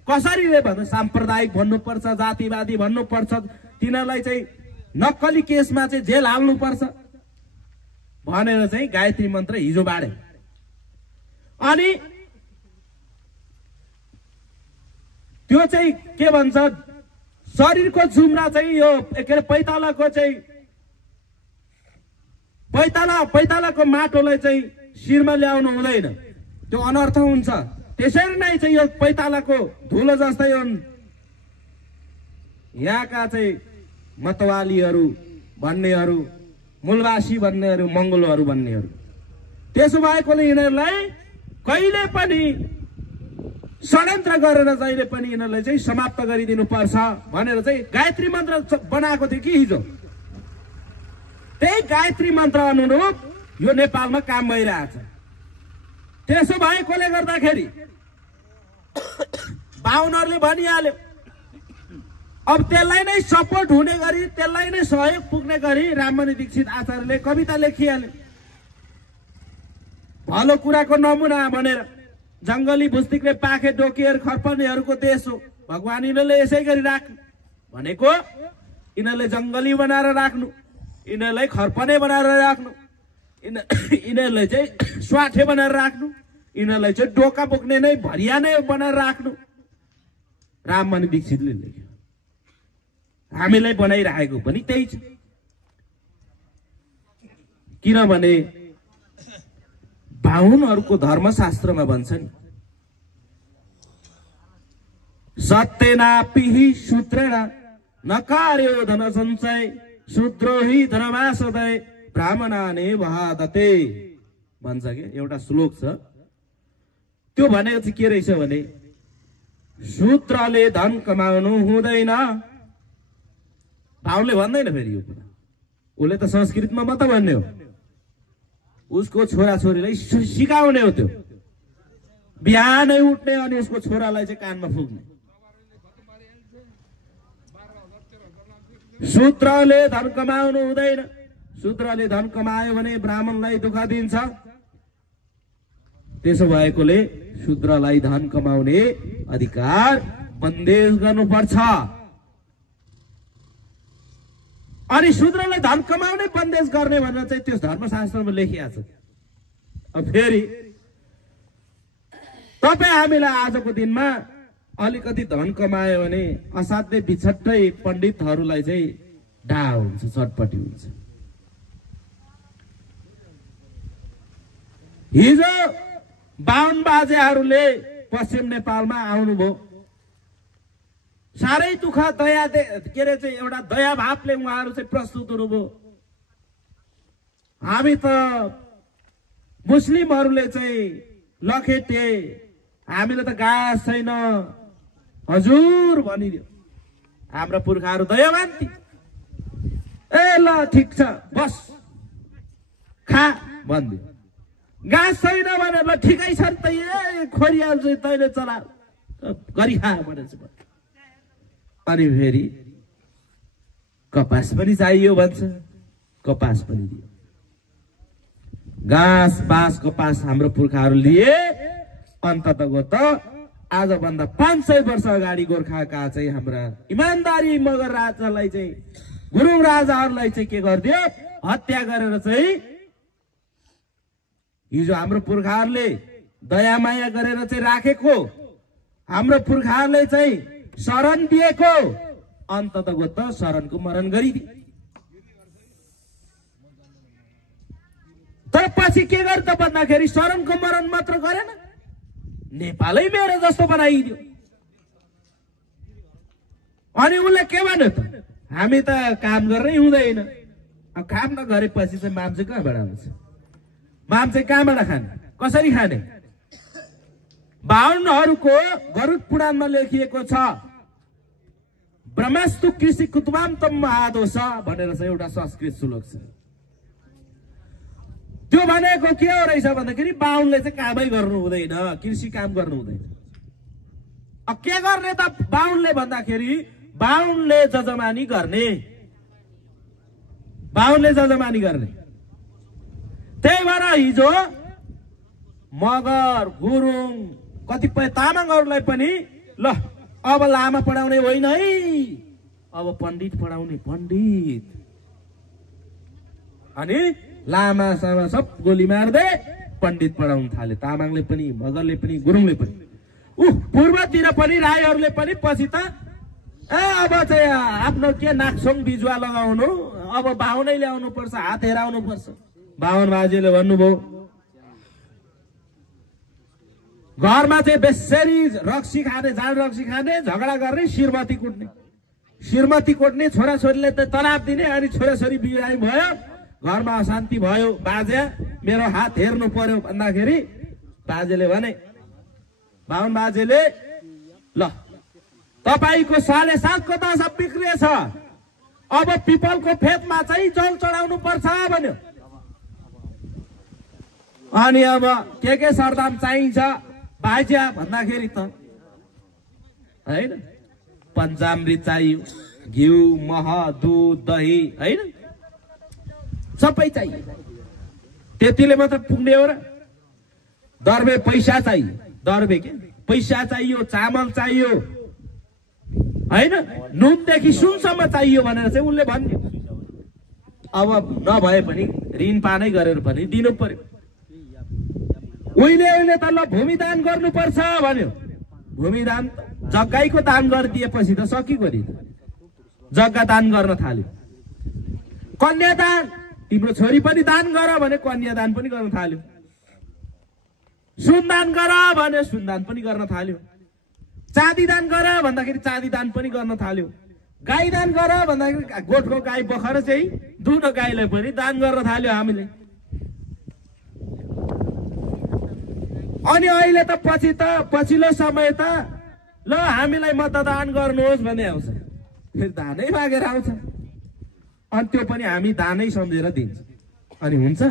कसरी रे भन्नु? साम्प्रदायिक भन्नुपर्छ, जातिवादी भन्नुपर्छ, तिनीहरूलाई चाहिँ नक्कली केसमा चाहिँ जेल हाल्नुपर्छ भनेर चाहिँ गायत्री मन्त्र हिजो बाडे। अनि त्यो चाहिँ के भन्छ, शरीरको जुम्रा चाहिँ यो के अरे पैतालाको चाहिँ पैतालाको माटोलाई चाहिँ शिरमा ल्याउनु हुँदैन, त्यो अनर्थ हुन्छ। त्यसरी नै चाहिँ यो पैतालाको धुलो जस्तै यो यहाँका चाहिँ मतवालीहरू भन्नेहरू, मूलवासी भन्नेहरू, मङ्गोलहरू भन्नेहरू, त्यसो भएकोले यिनीहरूलाई कहिले पनि षड्यन्त्र गरेर जहिले पनि यिनीहरूलाई चाहिँ समाप्त गरिदिनु पर्छ भनेर चाहिँ गायत्री मन्त्र बनाएको थियो कि हिजो। त्यही गायत्री मन्त्र अनुरूप यो नेपालमा काम भइरहेछ। त्यसो भएकोले गर्दाखेरि बाहुनहरूले भनिहाल्यो, अब त्यसलाई नै सपोर्ट हुने गरी, त्यसलाई नै सहयोग पुग्ने गरी राममणि दीक्षित आचार्यले कविता लेखिहाल्यो। भलो कुराको नमुना भनेर, जङ्गली भुस्तिक्रे पाखे डोकिएर खर्पनेहरूको देश हो, भगवान यिनीहरूले यसै गरी राख्नु भनेको, यिनीहरूले जङ्गली बनाएर राख्नु, यिनीहरूलाई खर्पने बनाएर राख्नु, यिनीहरूलाई चाहिँ स्वाठे बनाएर राख्नु, यिनीहरूलाई चाहिँ डोका बोक्ने नै भरिया नै बनाएर राख्नु राममणि दीक्षितले लेख्यो। हामीलाई बनाइरहेको पनि त्यही छ, किनभने बाहुनहरूको धर्मशास्त्रमा भन्छ नि, सत्यनापिहि शूद्रेण नकार्यो धन सञ्चय शूद्रोहि धनमासदय ब्राह्मणाने वहादते भन्छ के एउटा श्लोक छ। त्यो भनेको चाहिँ के रहेछ भने, शूद्रले धन कमाउनु हुँदैन। बाहुनले भन्दैन फेरि यो कुरा, उसले त संस्कृतमा मात्र भन्ने हो, उसको छोराछोरीलाई सिकाउने हो। त्यो बिहानै उठ्ने अनि उसको छोरालाई चाहिँ कानमा फुक्ने। शूद्रले धन कमाउनु हुँदैन, शूद्रले धन कमायो भने ब्राह्मणलाई दुःख दिन्छ। त्यसो भएकोले शूद्रलाई धन कमाउने अधिकार बन्देज गर्नुपर्छ। अनि शूद्रलाई धन कमाउने बन्देज गर्ने भनेर चाहिँ त्यो धर्मशास्त्रमा लेखिएको छ। अब फेरि तपाईँ हामीलाई आजको दिनमा अलिकति धन कमायो भने असाध्यै बिछट्टै पण्डितहरूलाई चाहिँ डा हुन्छ, चटपटी हुन्छ। हिजो बाहुन बाजेहरूले पश्चिम नेपालमा आउनुभयो, साह्रै दुःख दया के अरे चाहिँ एउटा दया भावले उहाँहरू चाहिँ प्रस्तुत हुनुभयो। हामी त मुस्लिमहरूले चाहिँ लखेटे, हामीले त घाँस छैन हजुर भनिदियो। हाम्रा पुर्खाहरू दयावान थिए, ए ल ठिक छ बस खा भनिदियो। घाँस छैन भने ल ठिकै छ नि त, ए खोरिहाल्छु तैँले चला गरी खा भनेर चाहिँ। अनि फेरि कपास पनि चाहियो भन्छ, कपास पनि दियो। घाँस बाँस कपास हाम्रो पुर्खाहरू लिए, अन्ततको त आजभन्दा 500 वर्ष अगाडि गोर्खाका चाहिँ हाम्रा इमानदारी मगर राजालाई चाहिँ गुरुङ राजाहरूलाई चाहिँ के गरिदियो, हत्या गरेर चाहिँ हिजो हाम्रो पुर्खाहरूले दयामाया गरेर चाहिँ राखेको, हाम्रो पुर्खाहरूले चाहिँ शरण दिएको अन्ततगत शरणको मरण गरिदिए। तर पछि के गर्छ भन्दाखेरि शरणको मरण मात्र गरेन, नेपालै मेरो जस्तो बनाइदियो। अनि उसले के भन्यो त, हामी त काम गर्नै हुँदैन। अब काम नगरेपछि चाहिँ मान्छे कहाँबाट आउँछ? मान्छे कहाँबाट खाने, कसरी खाने? बाहुनहरूको गरुड पुराणमा लेखिएको छ, ब्रह्मस्तु कृषि कुतुबाम तम महादोष भनेर चाहिँ एउटा संस्कृत श्लोक छ। त्यो भनेको के हो रहेछ भन्दाखेरि बाहुनले चाहिँ कामै गर्नु हुँदैन, कृषि काम गर्नु हुँदैन। अब के गर्ने त बाहुनले भन्दाखेरि बाहुनले जजमानी गर्ने, बाहुनले जजमानी गर्ने। त्यही भएर हिजो मगर गुरुङ कतिपय तामाङहरूलाई पनि ल अब लामा पढाउने होइन है, अब पण्डित पढाउने, पण्डित। अनि लामासँग सब गोली मार्दै पण्डित पढाउन थाले, तामाङले पनि, मगरले पनि, गुरुङले पनि। पूर्वतिर पनि राईहरूले पनि पछि त अब चाहिँ आफ्नो के नाक्सोङ बिजुवा लगाउनु, अब बाहुनै ल्याउनु पर्छ, हात हेराउनु पर्छ। बाहुन बाजेले भन्नुभयो घरमा चाहिँ बेसरी रक्सी खाने, जाँड रक्सी खाने, झगडा गर्ने, श्रीमती कुट्ने, श्रीमती कुट्ने, छोराछोरीले त तलाब दिने। अनि छोराछोरी बिरामी भयो, घरमा अशान्ति भयो, बाजे मेरो हात हेर्नु पर्यो भन्दाखेरि बाजेले भने, बाहुन बाजेले ल तपाईको 7.5 को दशा बिग्रिएछ, अब पिपलको फेदमा चाहिँ जल चढाउनु पर्छ भन्यो। अनि अब के सरदाम चाहिन्छ बाज्या भन्दाखेरि त हैन, पञ्चामृत चाहियो, घिउ, मह, दुध, दही, हैन, सबै चाहियो। त्यतिले मात्र पुग्ने हो र? दर्बे पैसा चाहियो, दर्बे के पैसा चाहियो, चामल चाहियो, हैन, नुनदेखि सुनसम्म चाहियो भनेर चाहिँ उनले भन्यो। अब नभए पनि ऋण पानै गरेर पनि दिनु पर्यो। उहिले त ल भूमिदान गर्नुपर्छ भन्यो। भूमिदान जग्गाईको दान गरिदिएपछि त सकिगयो नि, जग्गा दान गर्न थाल्यो। कन्यादान, तिम्रो छोरी पनि दान गर भने कन्यादान पनि गर्न थाल्यो। सुनदान गर भने सुनदान पनि गर्न थाल्यो। चाँदी दान गर भन्दाखेरि चाँदी दान पनि गर्न थाल्यो। गाई दान गर भन्दाखेरि गोठको गाई बखर चाहिँ दुनो गाईलाई पनि दान गर्न थाल्यो हामीले। अनि अहिले त पछि त पछिल्लो समय त ल हामीलाई मतदान गर्नुहोस् भन्ने आउँछ, फेरि दानै मागेर आउँछ। अनि त्यो पनि हामी दानै सम्झेर दिन्छ। अनि हुन्छ?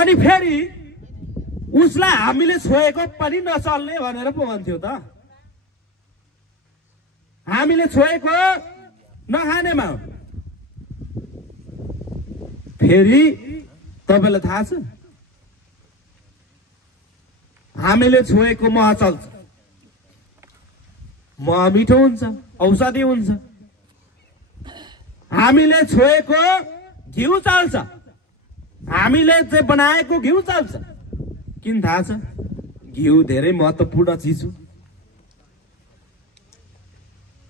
अनि फेरि उसलाई हामीले छोएको पनि नचल्ने भनेर पो भन्थ्यो त। हामीले छोएको नखानेमा हो। फेरि तपाईलाई थाहा छ, हामीले छोएको मह चल्छ, मह मिठो हुन्छ, औषधि हुन्छ। हामीले छोएको घिउ चल्छ, हामीले चाहिँ बनाएको घिउ चल्छ। किन थाहा छ? घिउ धेरै महत्त्वपूर्ण चिज हो।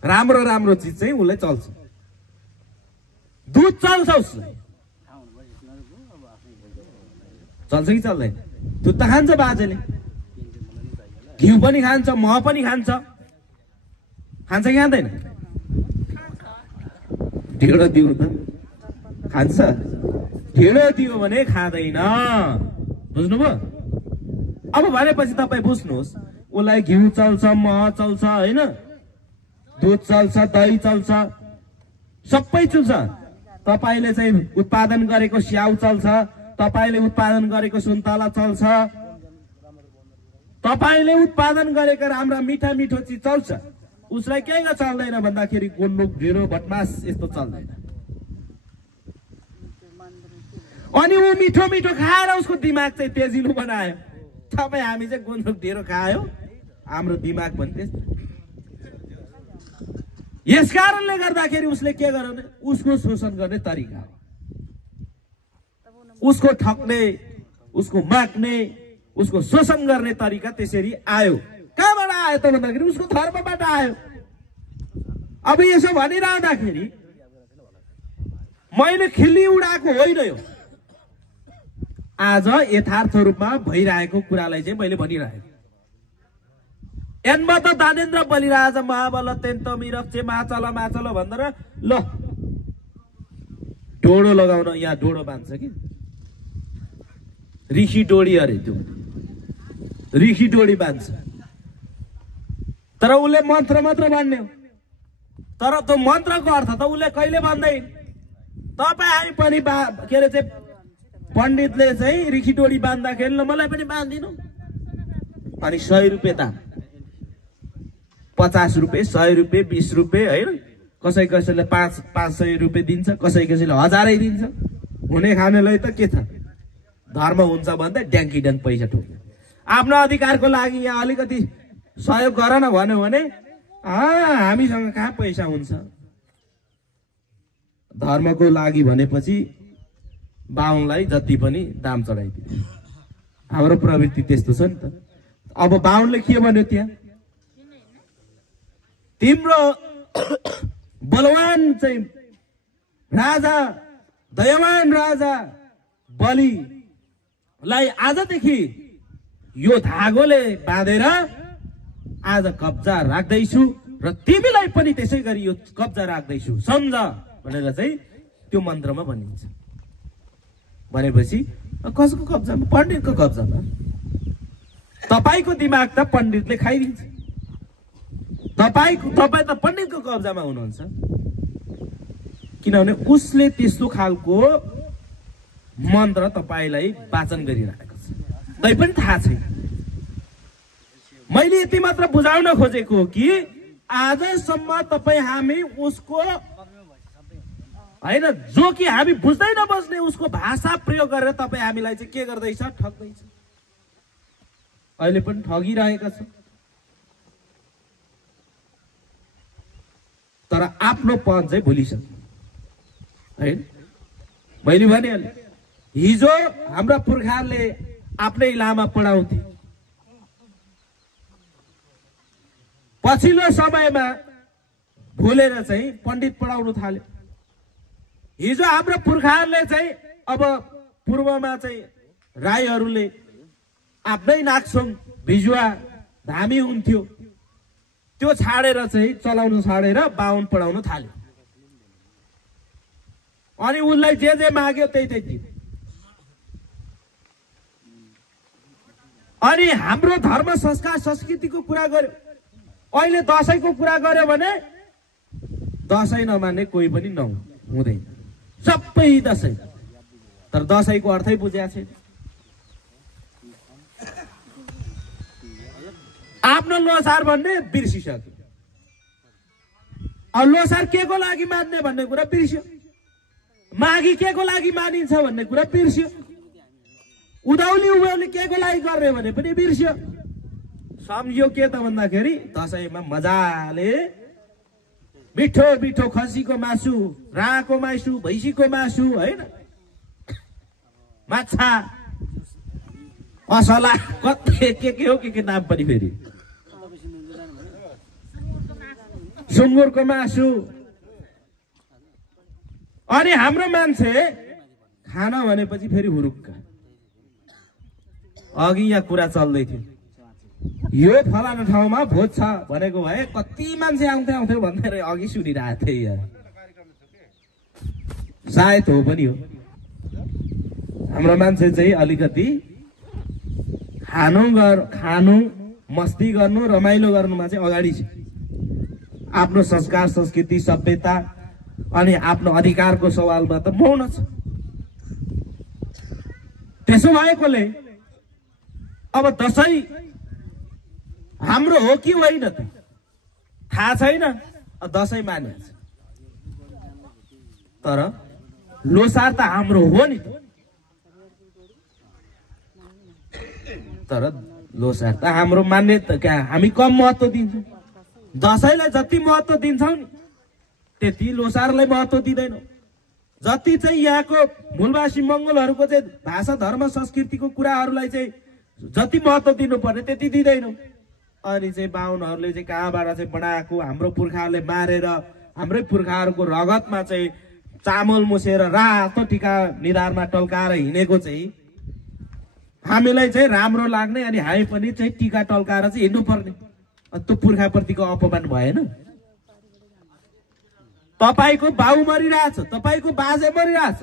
राम्रो राम्रो चिज चाहिँ उसलाई चल्छ। दुध चल्छ उसलाई, चल्छ कि चल्दैन? दुध त खान्छ बाजेले, घिउ पनि खान्छ, मह पनि खान्छ। खान्छ कि खाँदैन? ढिँडो दिउ त खान्छ, ढिँडो दियो भने खाँदैन। बुझ्नुभयो? अब भनेपछि तपाईँ बुझ्नुहोस्, उसलाई घिउ चल्छ, मह चल्छ, होइन, दुध चल्छ, दही चल्छ, सबै चल्छ। तपाईले चाहिँ उत्पादन गरेको स्याउ चल्छ, तपाईले उत्पादन गरेको सुन्तला चल्छ, तपाईले उत्पादन गरेको राम्रा मिठा मिठो चिज चल्छ। उसलाई के चल्दैन भन्दाखेरि गुन्द्रुक, ढिँडो, भटमास यस्तो चल्दैन। अनि ऊ मिठो मिठो खाएर उसको दिमाग चाहिँ तेजिलो बनायो। तपाईँ हामी चाहिँ गुन्द्रुक ढेँडो खायो, हाम्रो दिमाग पनि त्यस। यस कारणले गर्दाखेरि उसले के गर्यो भने उसको शोषण गर्ने तरिका हो, उसको ठग्ने, उसको माग्ने, उसको शोषण गर्ने तरिका त्यसरी आयो। कहाँबाट आयो त भन्दाखेरि उसको धर्मबाट आयो। अब यसो भनिरहँदाखेरि मैले खिल्ली उडाएको होइन, यो आज यथार्थ रूपमा भइरहेको कुरालाई चाहिँ मैले भनिरहेको। एन्मत दानेन्द्र बलिराज महाबल अत्यन्त मिरक्चे माचल माचल भन्दा ल डोडो लगाउन यहाँ डोडो बाँध्छ कि रिखी डोडी अरे, त्यो रिखी डोडी बाँध्छ। तर उसले मन्त्र मात्र बाँध्ने हो, तर त्यो मन्त्रको अर्थ त उसले कहिले भन्दैन। तपाईँ हामी पनि के अरे चाहिँ पण्डितले चाहिँ रिखी डोडी बाँध्दाखेरि मलाई पनि बाँधिदिनु अनि 100 रुपियाँ दाम, 50 रुपियाँ, 100 रुपियाँ, 20 रुपियाँ होइन। कसैले 500 रुपियाँ दिन्छ, कसैले 1000 दिन्छ। हुने खानेलाई त के छ, धर्म हुन्छ भन्दै ड्याङ्की ड्याङ पैसा ठोक्यो। आफ्नो अधिकारको लागि यहाँ अलिकति सहयोग गर न भन्यो भने हामीसँग कहाँ पैसा हुन्छ। धर्मको लागि भनेपछि बाहुनलाई जति पनि दाम चढाइदियो। हाम्रो प्रवृत्ति त्यस्तो छ नि त। अब बाहुनले के भन्यो त्यहाँ, तिम्रो बलवान चाहिँ राजा, दयावान राजा बलिलाई आजदेखि यो धागोले बाँधेर आज कब्जा राख्दैछु र तिमीलाई पनि त्यसै गरी यो कब्जा राख्दैछु सम्झ भनेर चाहिँ त्यो मन्त्रमा भनिन्छ। भनेपछि कसको कब्जामा? पण्डितको कब्जामा। तपाईको दिमाग त पण्डितले खाइदिन्छ। तपाईँ त पण्डितको कब्जामा हुनुहुन्छ, किनभने उसले त्यस्तो खालको मन्त्र तपाईलाई वाचन गरिरहेको छ। तै पनि थाहा छैन। मैले यति मात्र बुझाउन खोजेको हो कि आजसम्म तपाईँ हामी उसको होइन, जो कि हामी बुझ्दै नबस्ने उसको भाषा प्रयोग गरेर तपाईँ हामीलाई चाहिँ के गर्दैछ, ठग्दैछ। अहिले पनि ठगिरहेका छ। तर आफ्नो पद चाहिँ भुलिसक्यो हैन। मैले भनिहालेँ, हिजो हाम्रा पुर्खाहरूले आफ्नै लामा पढाउँथे, पछिल्लो समयमा भुलेर चाहिँ पण्डित पढाउनु थाल्यो। हिजो हाम्रो पुर्खाहरूले चाहिँ अब पूर्वमा चाहिँ राईहरूले आफ्नै नाक्सोङ भिजुवा धामी हुन्थ्यो, त्यो छाडेर चाहिँ चलाउनु छाडेर बाहुन पढाउन थाल्यो। अनि उसलाई जे माग्यो त्यही दियो। अनि हाम्रो धर्म संस्कार संस्कृतिको कुरा गर्यो। अहिले दशैंको कुरा गर्यो भने दशैं नमान्ने कोही पनि हुँदैन, सबै दशैं। तर दशैंको अर्थै बुझेको छैन। आफ्नो लोसार भन्ने बिर्सिसक्यो। अब लोसार के को लागि मान्ने भन्ने कुरा बिर्स्यो, माघी के को लागि मानिन्छ भन्ने कुरा बिर्स्यो, उदाउली उभौली के को लागि गर्ने भने पनि बिर्स्यो। सम्झियो के त भन्दाखेरि दशैंमा मजाले मिठो मिठो खसीको मासु, राँको मासु, भैँसीको मासु हैन, माछा, असला, कति के हो के नाम पनि फेरि, सुँगुरको मासु। अनि हाम्रो मान्छे खाना भनेपछि फेरि हुरुक्क। अघि यहाँ कुरा चल्दै थियो, यो फलाना ठाउँमा भोज छ भनेको भए कति मान्छे आउँथ्यो भनेर अघि सुनिरहेको थिएँ यार। सायद हो पनि हो, हाम्रो मान्छे चाहिँ अलिकति खानु मस्ती गर्नु रमाइलो गर्नुमा चाहिँ अगाडि छ। आफ्नो संस्कार संस्कृति सभ्यता अनि आफ्नो अधिकारको सवालमा त मौन छ। त्यसो भएकोले अब दशैं हाम्रो हो कि होइन त थाहा छैन, दशैं मानिन्छ। तर लोसार त हाम्रो हो नि त। तर लोसार त हाम्रो मान्ने त क्या हामी कम महत्त्व दिन्छौँ। दसैँलाई जति महत्त्व दिन्छौँ नि त्यति लोसारलाई महत्त्व दिँदैनौँ। जति चाहिँ यहाँको मूलवासी मङ्गोलहरूको चाहिँ भाषा धर्म संस्कृतिको कुराहरूलाई चाहिँ जति महत्त्व दिनुपर्ने त्यति दिँदैनौँ। अनि चाहिँ बाहुनहरूले चाहिँ कहाँबाट चाहिँ बनाएको हाम्रो पुर्खाहरूले मारेर हाम्रै पुर्खाहरूको रगतमा चाहिँ चामल मुसेर रातो टिका निधारमा टल्काएर हिँडेको चाहिँ हामीलाई चाहिँ राम्रो लाग्ने अनि हामी पनि चाहिँ टिका टल्काएर चाहिँ हिँड्नुपर्ने। त्यो पुर्खाप्रतिको अपमान भएन? तपाईँको बाउ मरिरहेछ, तपाईँको बाजे मरिरहेछ,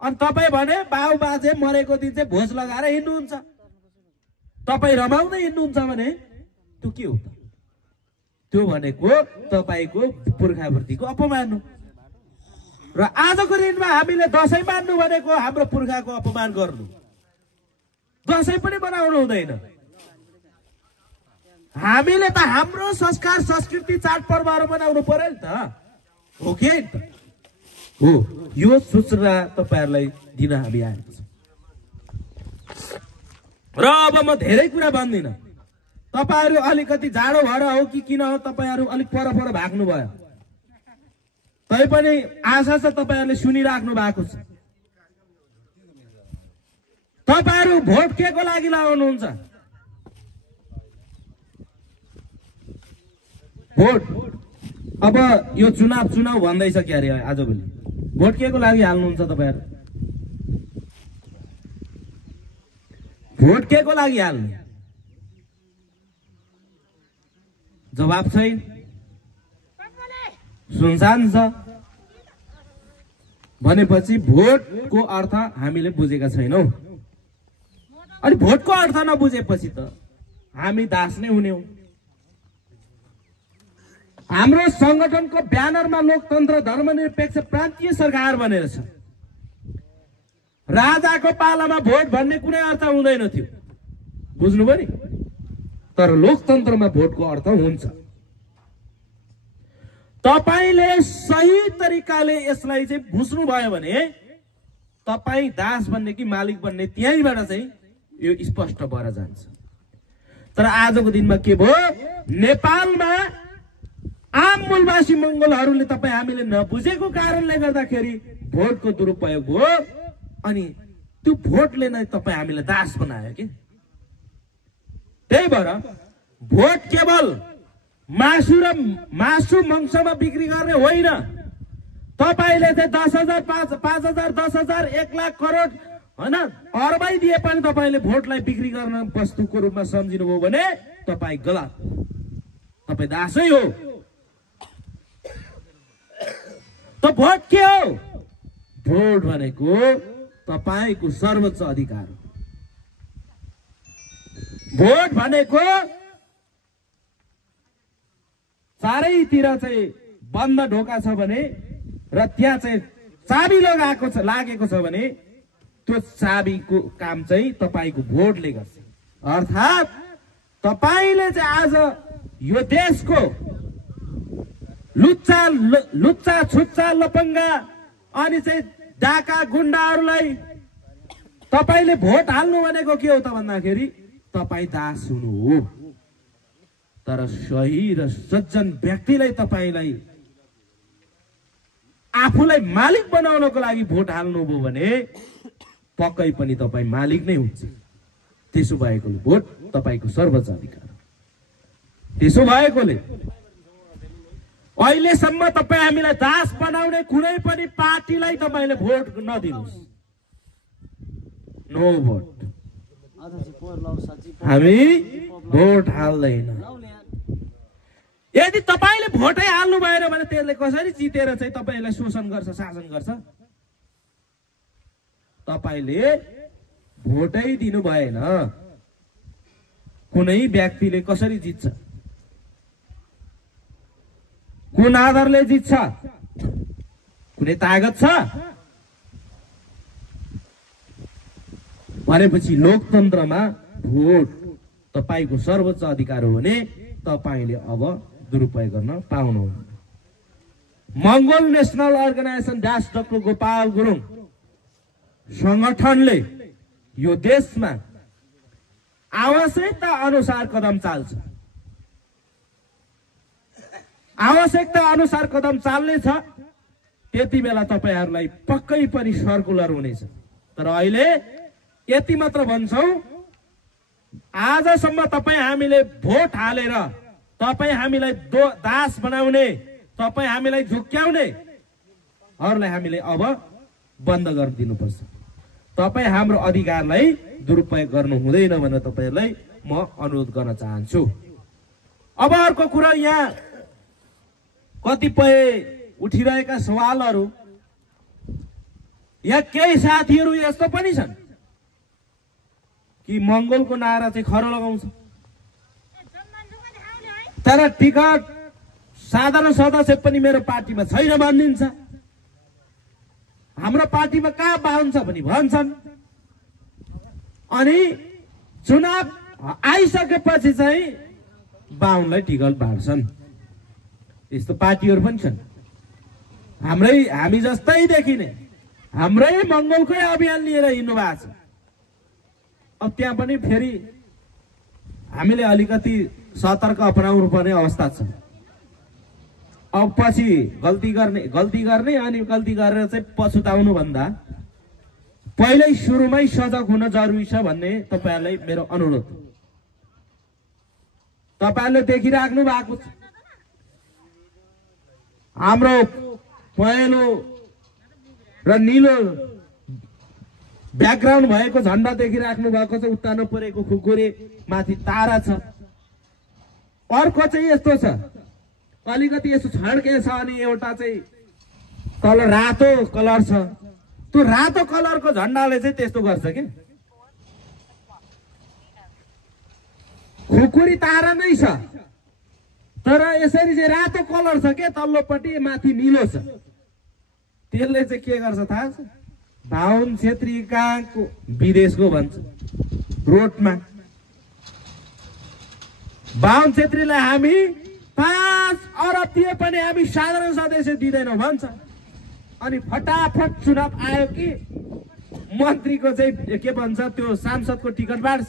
अनि तपाईँ भने बाउ बाजे मरेको दिन चाहिँ भोज लगाएर हिँड्नुहुन्छ, तपाईँ रमाउँदै हिँड्नुहुन्छ भने त्यो के हो त? त्यो भनेको तपाईँको पुर्खाप्रतिको अपमान हो। र आजको दिनमा हामीले दसैँ मान्नु भनेको हाम्रो पुर्खाको अपमान गर्नु। दसैँ पनि बनाउनु हुँदैन। हामीले त हाम्रो संस्कार संस्कृति चाडपर्वहरू बनाउनु पर्यो नि त, हो कि त? हो। यो सूचना तपाईँहरूलाई दिन हामी आएको छ। र अब म धेरै कुरा भन्दिनँ। तपाईँहरू अलिकति जाडो भएर हो कि किन हो तपाईँहरू अलिक पर भाग्नु भयो। तैपनि आशा छ तपाईँहरूले सुनिराख्नु भएको छ। तपाईँहरू भोट के को लागि लगाउनुहुन्छ? भोट अब यो चुनाव भन्दैछ क्या अरे आजभोलि। भोट के को लागि हाल्नुहुन्छ तपाईँहरू? भोट के को लागि हाल्ने? जवाब छैन, सुनसान छ। भनेपछि भोटको अर्थ हामीले बुझेका छैनौँ। अनि भोटको अर्थ नबुझेपछि त हामी दास नै हुने हो। हाम्रो संगठनको ब्यानरमा लोकतन्त्र धर्मनिरपेक्ष प्रान्तीय सरकार भनेर छ। राजाको पालामा भोट भन्ने कुनै अर्थ हुँदैन थियो, बुझ्नुभयो नि? तर लोकतन्त्रमा भोटको अर्थ हुन्छ। तपाईले सही तरिकाले यसलाई चाहिँ बुझ्नु भयो भने तपाई दास बन्ने कि मालिक बन्ने त्यहीबाट चाहिँ यो स्पष्ट भएर जान्छ। तर आजको दिनमा के भयो? नेपालमा आम मूलवासी मंगोलहरूले तपाई हामीले नबुझेको कारणले गर्दाखेरि भोटको दुरुपयोग भयो। अनि त्यो भोटले नै तपाई हामीलाई दास बनायो के। त्यही भएर भोट केवल मासु मंसमा बिक्री गर्ने होइन। तपाईले चाहिँ 10,000 5,000 10,000 1 लाख करोड हैन अरबै दिए पनि तपाईले भोटलाई बिक्री गर्न वस्तुको रूपमा सम्झिनु भयो भने तपाई गलत, तपाई दासै हो। त भोट के हो? भोट भनेको तपाईको सर्वोच्च अधिकार हो। भोट भनेको चारैतिर चाहिँ बन्द ढोका छ भने र त्यहाँ चाहिँ चाबी लागेको छ भने त्यो चाबीको काम चाहिँ तपाईको भोटले गर्छ। अर्थात तपाईले चाहिँ आज यो देशको लुच्चा छुच्चा लपङ्गा अनि चाहिँ डाका गुण्डाहरूलाई तपाईले भोट हाल्नु भनेको के हो त भन्दाखेरि तपाई दास हुनु हो। तर सही र सज्जन व्यक्तिलाई तपाईलाई आफूलाई मालिक बनाउनको लागि भोट हाल्नुभयो भने पक्कै पनि तपाई मालिक नै हुन्छ। त्यसो भएकोले भोट तपाईको सर्वोच्च अधिकार हो। त्यसो भएकोले अहिलेसम्म तपाई हामीलाई दास बनाउने कुनै पनि पार्टीलाई तपाईले भोट नदिनुस्। No vote. हामी भोट हाल्दैन। यदि तपाईले भोटै हाल्नु भएन भने त्यसले कसरी जितेर चाहिँ तपाईलाई शोषण गर्छ, शासन गर्छ? तपाईले भोटै दिनु भएन कुनै व्यक्तिले कसरी जित्छ? कुन आधारले जित्छ? कुनै ताकत छ? भनेपछि लोकतन्त्रमा भोट तपाईको सर्वोच्च अधिकार हो भने तपाईले अब दुरुपयोग गर्न पाउनुहुन्न। Mongol national organization doctor Gopal Gurung संगठनले यो देशमा आवश्यकता अनुसार कदम चाल्छ। आवश्यकता अनुसार कदम चाल्ने छ, त्यति बेला तपाईहरुलाई पक्कै पनि सर्कुलर हुनेछ। तर अहिले यति मात्र भन्छौ, आजसम्म तपाई हामीले भोट हालेर तपाई हामीलाई दास बनाउने, तपाई हामीलाई झुक्क्याउने हरूलाई हामीले अब बन्द गरिदिनु पर्छ। तपाई हाम्रो अधिकारलाई दुरुपयोग गर्नु हुँदैन भनेर तपाईहरुलाई म अनुरोध गर्न चाहन्छु। अब अर्को कुरा, यहाँ कतिपय उठिरहेका सवालहरू, यहाँ केही साथीहरू यस्तो पनि छन् कि मंगोलको नारा चाहिँ खरो लगाउँछ, तर टिकट साधारण सदस्य पनि मेरो पार्टीमा छैन भनिदिन्छ। हाम्रो पार्टीमा कहाँ बाहुन छ पनि भन्छन्। अनि चुनाव आइसकेपछि चाहिँ बाहुनलाई टिकट बाँड्छन्। यस्तो पार्टीहरू पनि छन्। हामी जस्तै देखिने, हाम्रै मंगोलकै अभियान लिएर हिँड्नु भएको छ। अब त्यहाँ पनि फेरि हामीले अलिकति सतर्क अपनाउनु पर्ने अवस्था छ। अब पछि गल्ती गर्ने अनि गल्ती गरेर चाहिँ पछुताउनु भन्दा पहिल्यै सुरुमै सजग हुन जरुरी छ भन्ने तपाईहरुलाई मेरो अनुरोध। तपाईहरुले देखिराख्नु भएको छ, हाम्रो पहेँलो र नीलो ब्याकग्राउन्ड भएको झण्डा देखिराख्नु भएको छ। उत्तानो परेको खुकुरी माथि तारा छ। अर्को चाहिँ यस्तो छ, अलिकति यसो छड्के छ अनि एउटा चाहिँ तल रातो कलर छ। त्यो रातो कलरको झण्डाले चाहिँ त्यस्तो गर्छ के, खुकुरी तारा नै छ तर यसरी चाहिँ रातो कलर छ के, तल्लोपट्टि माथि नीलो छ। त्यसले चाहिँ के गर्छ थाहा छ? बाहुन क्षेत्री कहाँको विदेशको भन्छ। रोडमा बाहुन क्षेत्रीलाई हामी 5 अरब दिए पनि हामी साधारण सदस्य दिँदैनौँ भन्छ। अनि फटाफट चुनाव आयो कि मन्त्रीको चाहिँ के भन्छ, त्यो सांसदको टिकट बाँड्छ।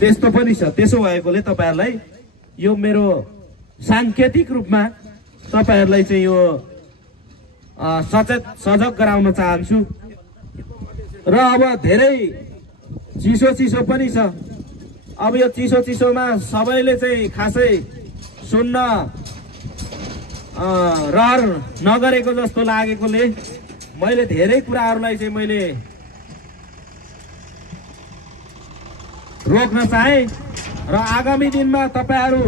त्यस्तो पनि छ। त्यसो भएकोले तपाईहरुलाई यो मेरो सांकेतिक रूपमा तपाईहरुलाई चाहिँ यो सजग गराउन चाहन्छु। र अब धेरै चिसो पनि छ। अब यो चिसोमा सबैले चाहिँ खासै सुन्न रहर नगरेको जस्तो लागेकोले मैले धेरै कुराहरूलाई चाहिँ मैले रोक्न चाहे। र आगामी दिनमा तपाईहरु